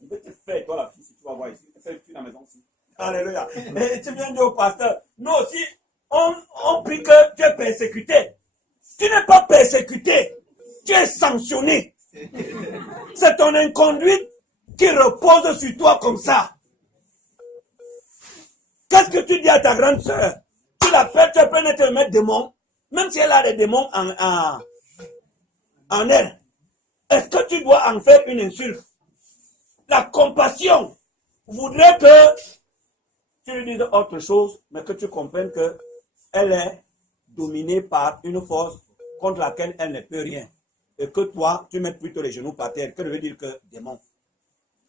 Il veut te faire, toi la fille, si tu vas voir ici. Tu fais une fille dans la maison aussi. Alléluia. Et tu viens dire au pasteur, nous aussi, on prie que tu es persécuté. Tu n'es pas persécuté. Tu es sanctionné. C'est ton inconduite qui repose sur toi comme ça. Qu'est-ce que tu dis à ta grande soeur? Tu l'appelles, tu peux être mettre démon, même si elle a des démons en elle. Est-ce que tu dois en faire une insulte? La compassion voudrait que tu lui dises autre chose, mais que tu comprennes qu'elle est dominée par une force contre laquelle elle ne peut rien. Et que toi, tu mets plutôt les genoux par terre. Que veut dire que démon?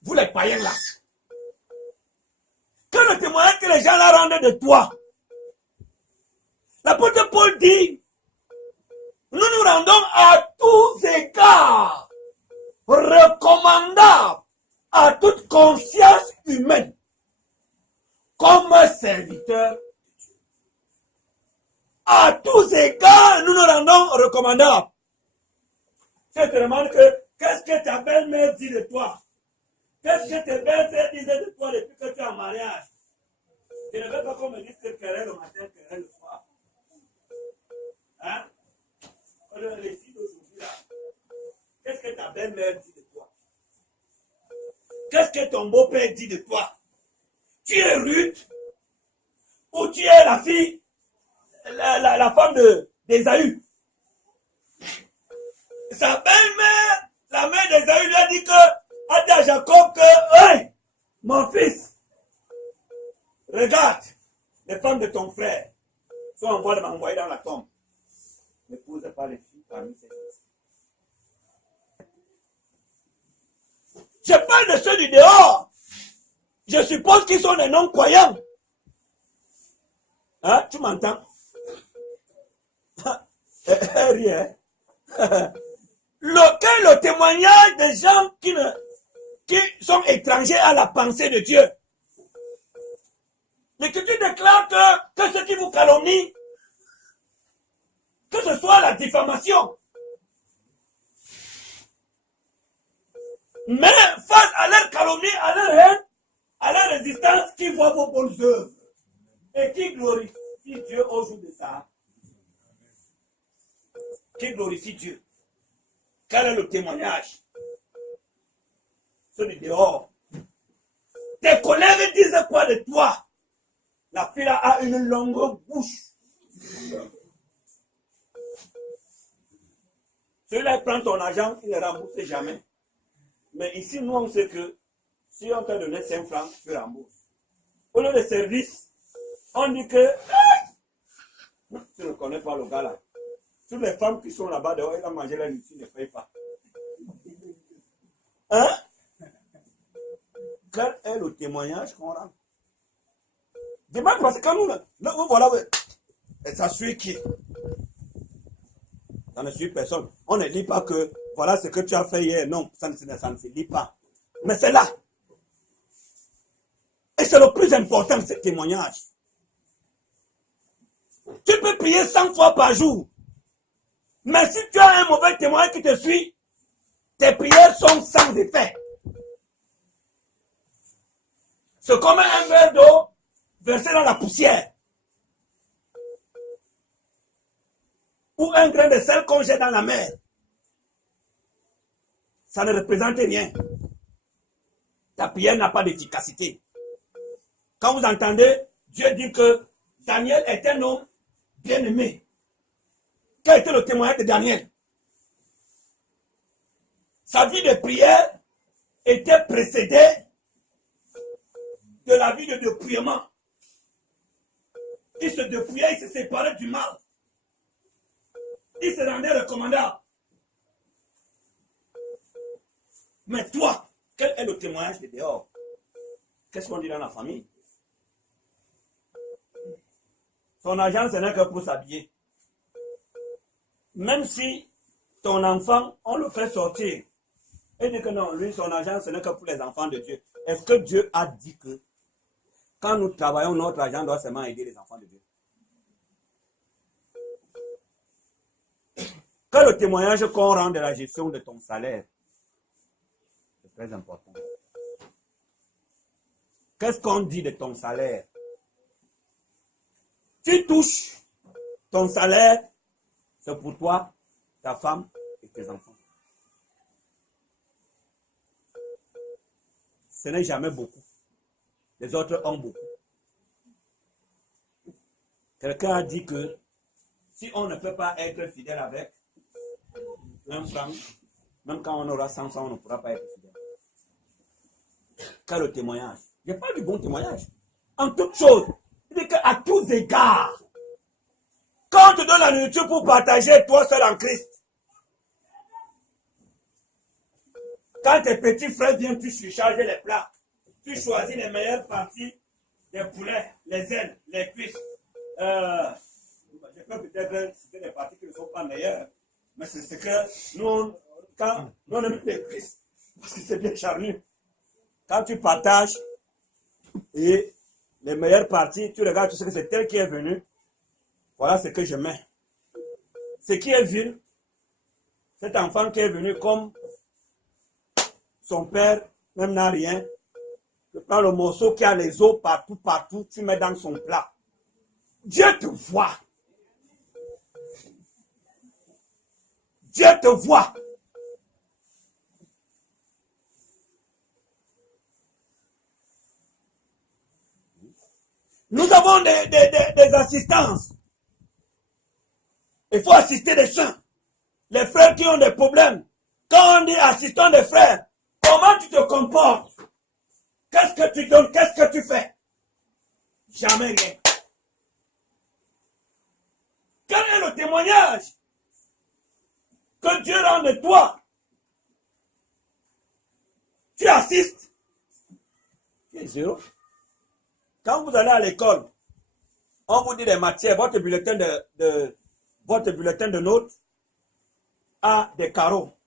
Vous les païens là. Que le témoignage que les gens là rendent de toi. L'apôtre Paul dit, nous nous rendons à tous égards recommandables à toute conscience humaine comme serviteurs. À tous égards, nous nous rendons recommandables. Je te demande qu'est-ce que ta belle-mère dit de toi? Qu'est-ce que tes belles-sœurs disaient de toi depuis que tu es en mariage? Je ne veux pas qu'on me dise que querelle le matin, querelle le soir. Hein? Les filles d'aujourd'hui là, qu'est-ce que ta belle-mère dit de toi? Qu'est-ce que ton beau-père dit de toi? Tu es rude ou tu es la fille, la femme d'Ésaü? Sa belle-mère, la mère d'Ésaü lui a dit à Jacob que, hey, mon fils, regarde, les femmes de ton frère sont en voie de m'envoyer dans la tombe. N'épouse pas les filles parmi ces filles. Je parle de ceux du dehors. Je suppose qu'ils sont des non-croyants. Hein, tu m'entends? Rien. Le témoignage des gens qui sont étrangers à la pensée de Dieu. L'Écriture déclare que ceux qui vous calomnient, que ce soit la diffamation, Mais face à leur calomnie, à leur haine, à leur résistance, qui voit vos bonnes œuvres et qui glorifie Dieu au jour de ça. Qui glorifie Dieu. Quel est le témoignage? Ceux de dehors. Tes collègues disent quoi de toi? La fille a une longue bouche. Celui-là, il prend ton argent, il ne rembourse jamais. Mais ici, nous, on sait que si on t'a donné 5 francs, tu rembourses. Au lieu de service, on dit que tu ne connais pas le gars là. Toutes les femmes qui sont là-bas dehors, ils ont mangé la nuit, ils ne payent pas. Hein? Quel est le témoignage qu'on rend? Demande parce que nous voilà, et ça suit qui? Ça ne suit personne. On ne lit pas que voilà ce que tu as fait hier. Non, ça ne se lit pas. Mais c'est là. Et c'est le plus important, ce témoignage. Tu peux prier 100 fois par jour. Mais si tu as un mauvais témoignage qui te suit, tes prières sont sans effet. C'est comme un verre d'eau versé dans la poussière. Ou un grain de sel qu'on jette dans la mer. Ça ne représente rien. Ta prière n'a pas d'efficacité. Quand vous entendez Dieu dire que Daniel est un homme bien-aimé. Quel était le témoignage de Daniel? Sa vie de prière était précédée de la vie de dépouillement. Il se dépouillait, il se séparait du mal. Il se rendait recommandable. Mais toi, quel est le témoignage de dehors? Qu'est-ce qu'on dit dans la famille? Son argent, ce n'est que pour s'habiller. Même si ton enfant, on le fait sortir, et dit que non, lui, son argent, ce n'est que pour les enfants de Dieu. Est-ce que Dieu a dit que quand nous travaillons, notre argent doit seulement aider les enfants de Dieu? Quel est le témoignage qu'on rend de la gestion de ton salaire? C'est très important. Qu'est-ce qu'on dit de ton salaire? Tu touches ton salaire, c'est pour toi, ta femme et tes enfants. Ce n'est jamais beaucoup. Les autres ont beaucoup. Quelqu'un a dit que si on ne peut pas être fidèle avec un franc, même quand on aura 100 francs, on ne pourra pas être fidèle. Quel est le témoignage? Il n'y a pas du bon témoignage. En toute chose, il dit qu'à tous égards, quand on te donne la nourriture pour partager toi seul en Christ, quand tes petits frères viennent, tu surcharges les plats. Tu choisis les meilleures parties des poulets, les ailes, les cuisses. Je peux peut-être citer des parties qui ne sont pas meilleures. Mais c'est ce que nous, quand on aime les cuisses, parce que c'est bien charnu. Quand tu partages et les meilleures parties, tu regardes, tu sais que c'est tel qui est venu. Voilà ce que je mets. Ce qui est vil, cet enfant qui est venu comme son père même n'a rien. Tu prends le morceau qui a les os partout, tu mets dans son plat. Dieu te voit. Dieu te voit. Nous avons des assistances. Il faut assister des saints. Les frères qui ont des problèmes. Quand on dit assistant des frères, comment tu te comportes? Qu'est-ce que tu donnes? Qu'est-ce que tu fais? Jamais rien. Quel est le témoignage que Dieu rend de toi? Tu assistes. Tu es zéro. Quand vous allez à l'école, on vous dit des matières, votre bulletin de notes a des carreaux.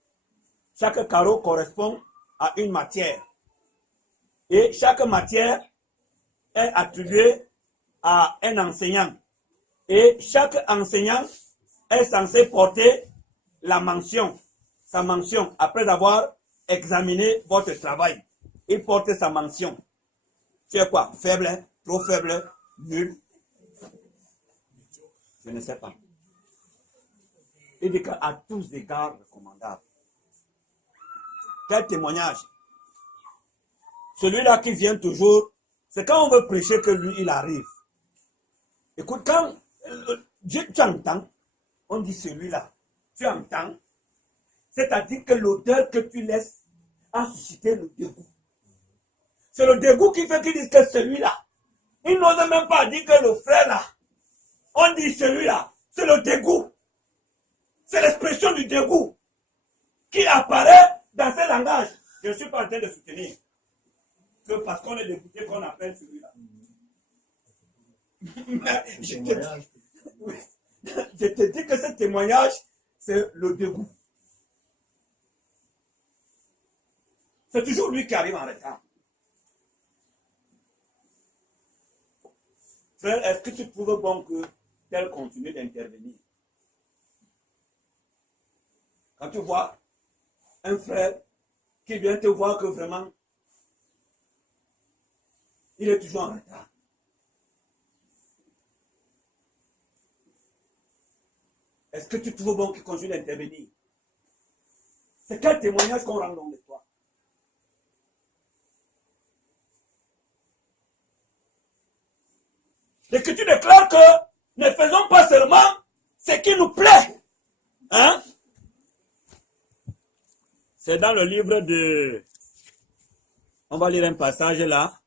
Chaque carreau correspond à une matière. Et chaque matière est attribuée à un enseignant. Et chaque enseignant est censé porter la mention, sa mention, après avoir examiner votre travail. Il porte sa mention. Tu es quoi? Faible, trop faible, nul? Je ne sais pas. Il dit qu'à tous égards recommandable. Quel témoignage? Celui-là qui vient toujours, c'est quand on veut prêcher que lui, il arrive. Écoute, quand tu entends, on dit celui-là, tu entends, c'est-à-dire que l'odeur que tu laisses a suscité le dégoût. C'est le dégoût qui fait qu'ils disent que celui-là, ils n'osent même pas dire que le frère là, on dit celui-là, c'est le dégoût. C'est l'expression du dégoût qui apparaît dans ce langage. Je ne suis pas en train de soutenir que parce qu'on est dégoûté qu'on appelle celui-là. Je te dis que ce témoignage, c'est le dégoût. C'est toujours lui qui arrive en retard. Frère, est-ce que tu trouves bon que tel continue d'intervenir? Quand tu vois un frère qui vient te voir que vraiment, il est toujours en retard. Est-ce que tu trouves bon qu'il continue d'intervenir? C'est quel témoignage qu'on rend de toi? Et que tu déclares que ne faisons pas seulement ce qui nous plaît. Hein? C'est dans le livre de... On va lire un passage là.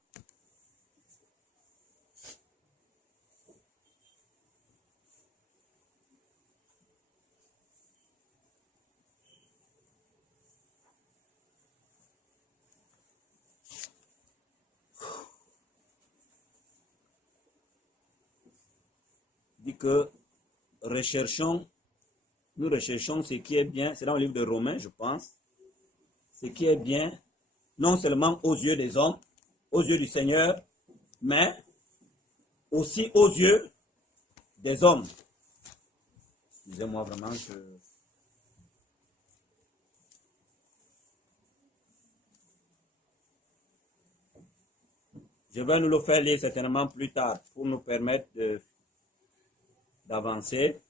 Dit que nous recherchons ce qui est bien, c'est dans le livre de Romains, je pense, ce qui est bien, non seulement aux yeux des hommes, aux yeux du Seigneur, mais aussi aux yeux des hommes. Excusez-moi vraiment, je vais nous le faire lire certainement plus tard pour nous permettre d'avancer.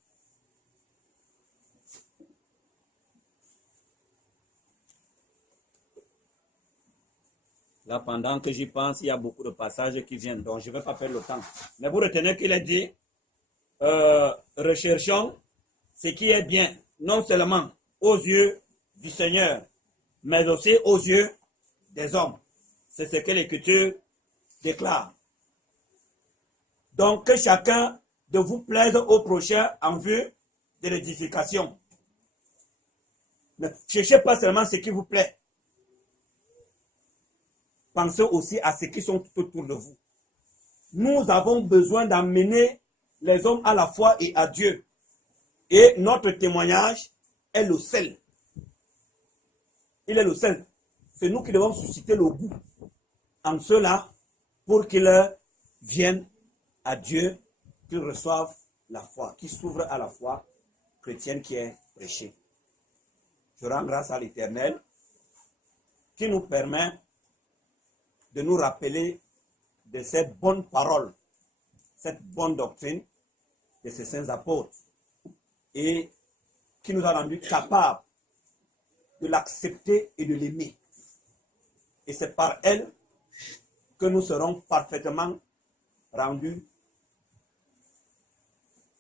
Là, pendant que j'y pense, il y a beaucoup de passages qui viennent, donc je ne vais pas perdre le temps. Mais vous retenez qu'il a dit, recherchons ce qui est bien, non seulement aux yeux du Seigneur, mais aussi aux yeux des hommes. C'est ce que l'Écriture déclare. Donc, que chacun de vous plaise au prochain en vue de l'édification. Ne cherchez pas seulement ce qui vous plaît. Pensez aussi à ceux qui sont tout autour de vous. Nous avons besoin d'amener les hommes à la foi et à Dieu. Et notre témoignage est le seul. Il est le seul. C'est nous qui devons susciter le goût en cela pour qu'ils viennent à Dieu, qu'ils reçoivent la foi, qu'ils s'ouvrent à la foi chrétienne qui est prêchée. Je rends grâce à l'Éternel qui nous permet de nous rappeler de cette bonne parole, cette bonne doctrine de ces saints apôtres et qui nous a rendus capables de l'accepter et de l'aimer. Et c'est par elle que nous serons parfaitement rendus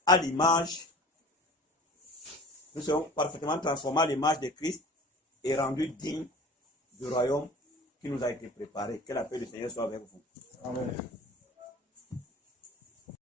à l'image, nous serons parfaitement transformés à l'image de Christ et rendus dignes du royaume qui nous a été préparé. Que la paix du Seigneur soit avec vous. Amen.